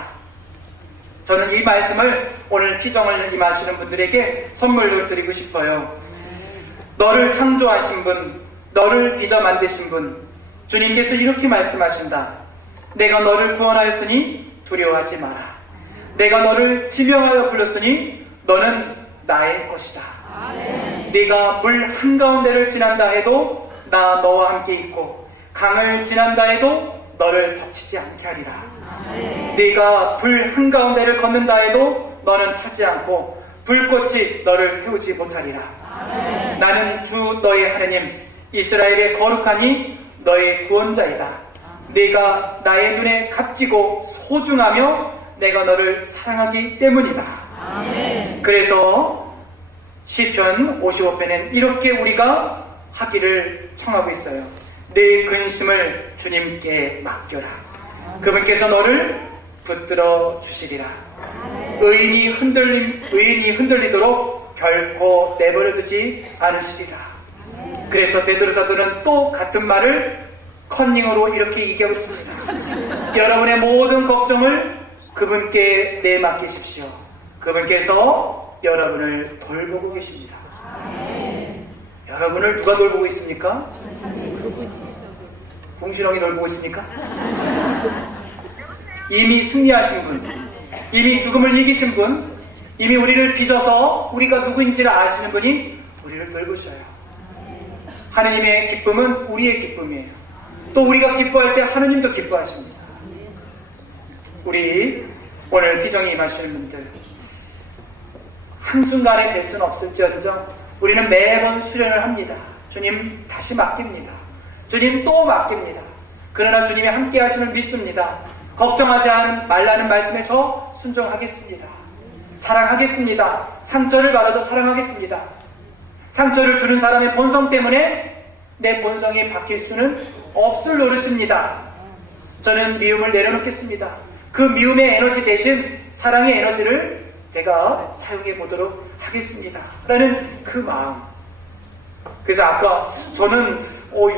저는 이 말씀을 오늘 피정을 임하시는 분들에게 선물로 드리고 싶어요. 너를 창조하신 분, 너를 빚어 만드신 분, 주님께서 이렇게 말씀하신다. 내가 너를 구원하였으니 두려워하지 마라. 내가 너를 지명하여 불렀으니 너는 나의 것이다. 네가 물 한가운데를 지난다 해도 나 너와 함께 있고 강을 지난다 해도 너를 덮치지 않게 하리라. 네가 불 한가운데를 걷는다 해도 너는 타지 않고 불꽃이 너를 태우지 못하리라. 나는 주 너의 하느님 이스라엘의 거룩하니 너의 구원자이다. 네가 나의 눈에 값지고 소중하며 내가 너를 사랑하기 때문이다. 그래서 시편 55편엔 이렇게 우리가 하기를 청하고 있어요. 내 근심을 주님께 맡겨라. 그분께서 너를 붙들어 주시리라. 의인이 흔들리도록 결코 내버려 두지 않으시리라. 그래서 베드로 사도는 또 같은 말을 컨닝으로 이렇게 얘기하고 있습니다. 여러분의 모든 걱정을 그분께 내맡기십시오. 그분께서 여러분을 돌보고 계십니다. 여러분을 누가 돌보고 있습니까? 궁시렁이 돌보고 있습니까? 이미 승리하신 분, 이미 죽음을 이기신 분, 이미 우리를 빚어서 우리가 누구인지를 아시는 분이 우리를 돌보셔요. 하느님의 기쁨은 우리의 기쁨이에요. 또 우리가 기뻐할 때 하느님도 기뻐하십니다. 우리 오늘 피정이 임하시는 분들 한순간에 될 수는 없을지언정 우리는 매번 수련을 합니다. 주님 다시 맡깁니다. 주님 또 맡깁니다. 그러나 주님이 함께 하심을 믿습니다. 걱정하지 말라는 말씀에 저 순종하겠습니다. 사랑하겠습니다. 상처를 받아도 사랑하겠습니다. 상처를 주는 사람의 본성 때문에 내 본성이 바뀔 수는 없을 노릇입니다. 저는 미움을 내려놓겠습니다. 그 미움의 에너지 대신 사랑의 에너지를 제가 사용해 보도록 하겠습니다. 라는 그 마음. 그래서 아까 저는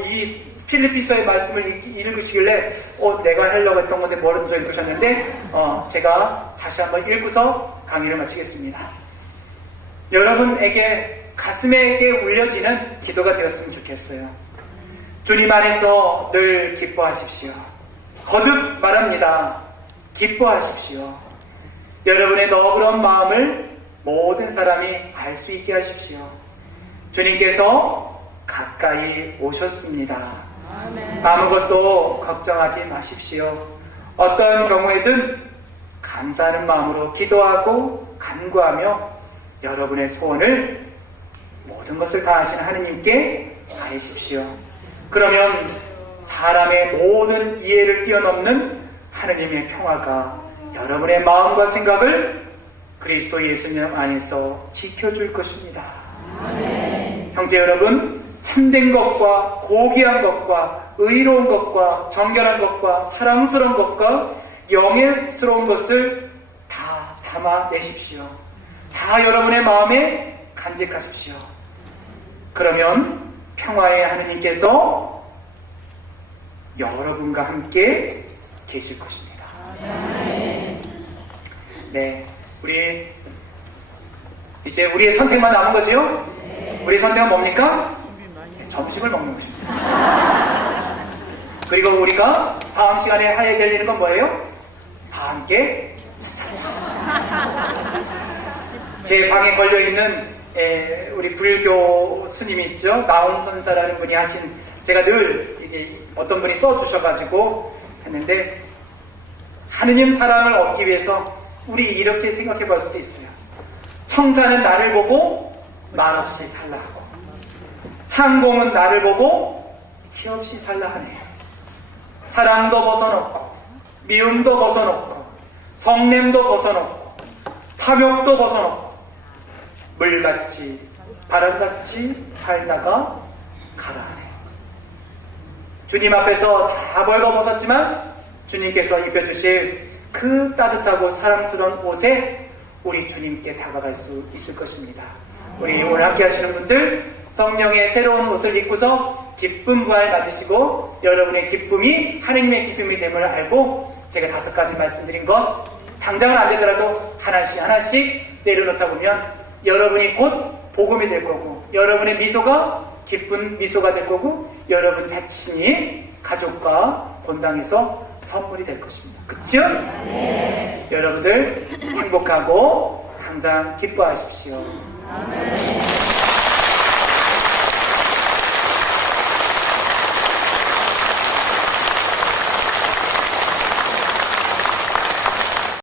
이 필리피서의 말씀을 읽으시길래 내가 하려고 했던 건데 멀어서 읽으셨는데 제가 다시 한번 읽고서 강의를 마치겠습니다. 여러분에게 가슴에게 울려지는 기도가 되었으면 좋겠어요. 주님 안에서 늘 기뻐하십시오. 거듭 말합니다. 기뻐하십시오. 여러분의 너그러운 마음을 모든 사람이 알 수 있게 하십시오. 주님께서 가까이 오셨습니다. 아무것도 걱정하지 마십시오. 어떤 경우에든 감사하는 마음으로 기도하고 간구하며 여러분의 소원을 모든 것을 다 아시는 하느님께 아뢰십시오. 그러면 사람의 모든 이해를 뛰어넘는 하느님의 평화가 여러분의 마음과 생각을 그리스도 예수님 안에서 지켜줄 것입니다. 형제 여러분, 참된 것과 고귀한 것과 의로운 것과 정결한 것과 사랑스러운 것과 영예스러운 것을 담아내십시오. 다 여러분의 마음에 간직하십시오. 그러면 평화의 하느님께서 여러분과 함께 계실 것입니다. 네, 이제 우리의 선택만 남은 거지요? 우리의 선택은 뭡니까? 점심을 먹는 것입니다. 그리고 우리가 다음 시간에 하게 될 일은 뭐예요? 다 함께 제 방에 걸려있는 우리 불교 스님이 있죠. 나온 선사라는 분이 하신, 제가 늘 이게 어떤 분이 써주셔가지고 했는데, 하느님 사랑을 얻기 위해서 우리 이렇게 생각해 볼 수도 있어요. 청사는 나를 보고 말없이 살라 하고, 창공은 나를 보고 티 없이 살라 하네요. 사랑도 벗어놓고 미움도 벗어놓고 성냄도 벗어놓고 탐욕도 벗어놓고 물같이 바람같이 살다가 가라 하네요. 주님 앞에서 다 벌거벗었지만 주님께서 입혀주실 그 따뜻하고 사랑스러운 옷에 우리 주님께 다가갈 수 있을 것입니다. 우리 오늘 함께 하시는 분들 성령의 새로운 옷을 입고서 기쁨 부활 맞으시고 여러분의 기쁨이 하느님의 기쁨이 됨을 알고, 제가 5가지 말씀드린 것 당장은 안 되더라도 하나씩 내려놓다 보면 여러분이 곧 복음이 될 거고, 여러분의 미소가 기쁜 미소가 될 거고, 여러분 자신이 가족과 본당에서 선물이 될 것입니다. 그쵸? 네. 여러분들 행복하고 항상 기뻐하십시오. 아멘.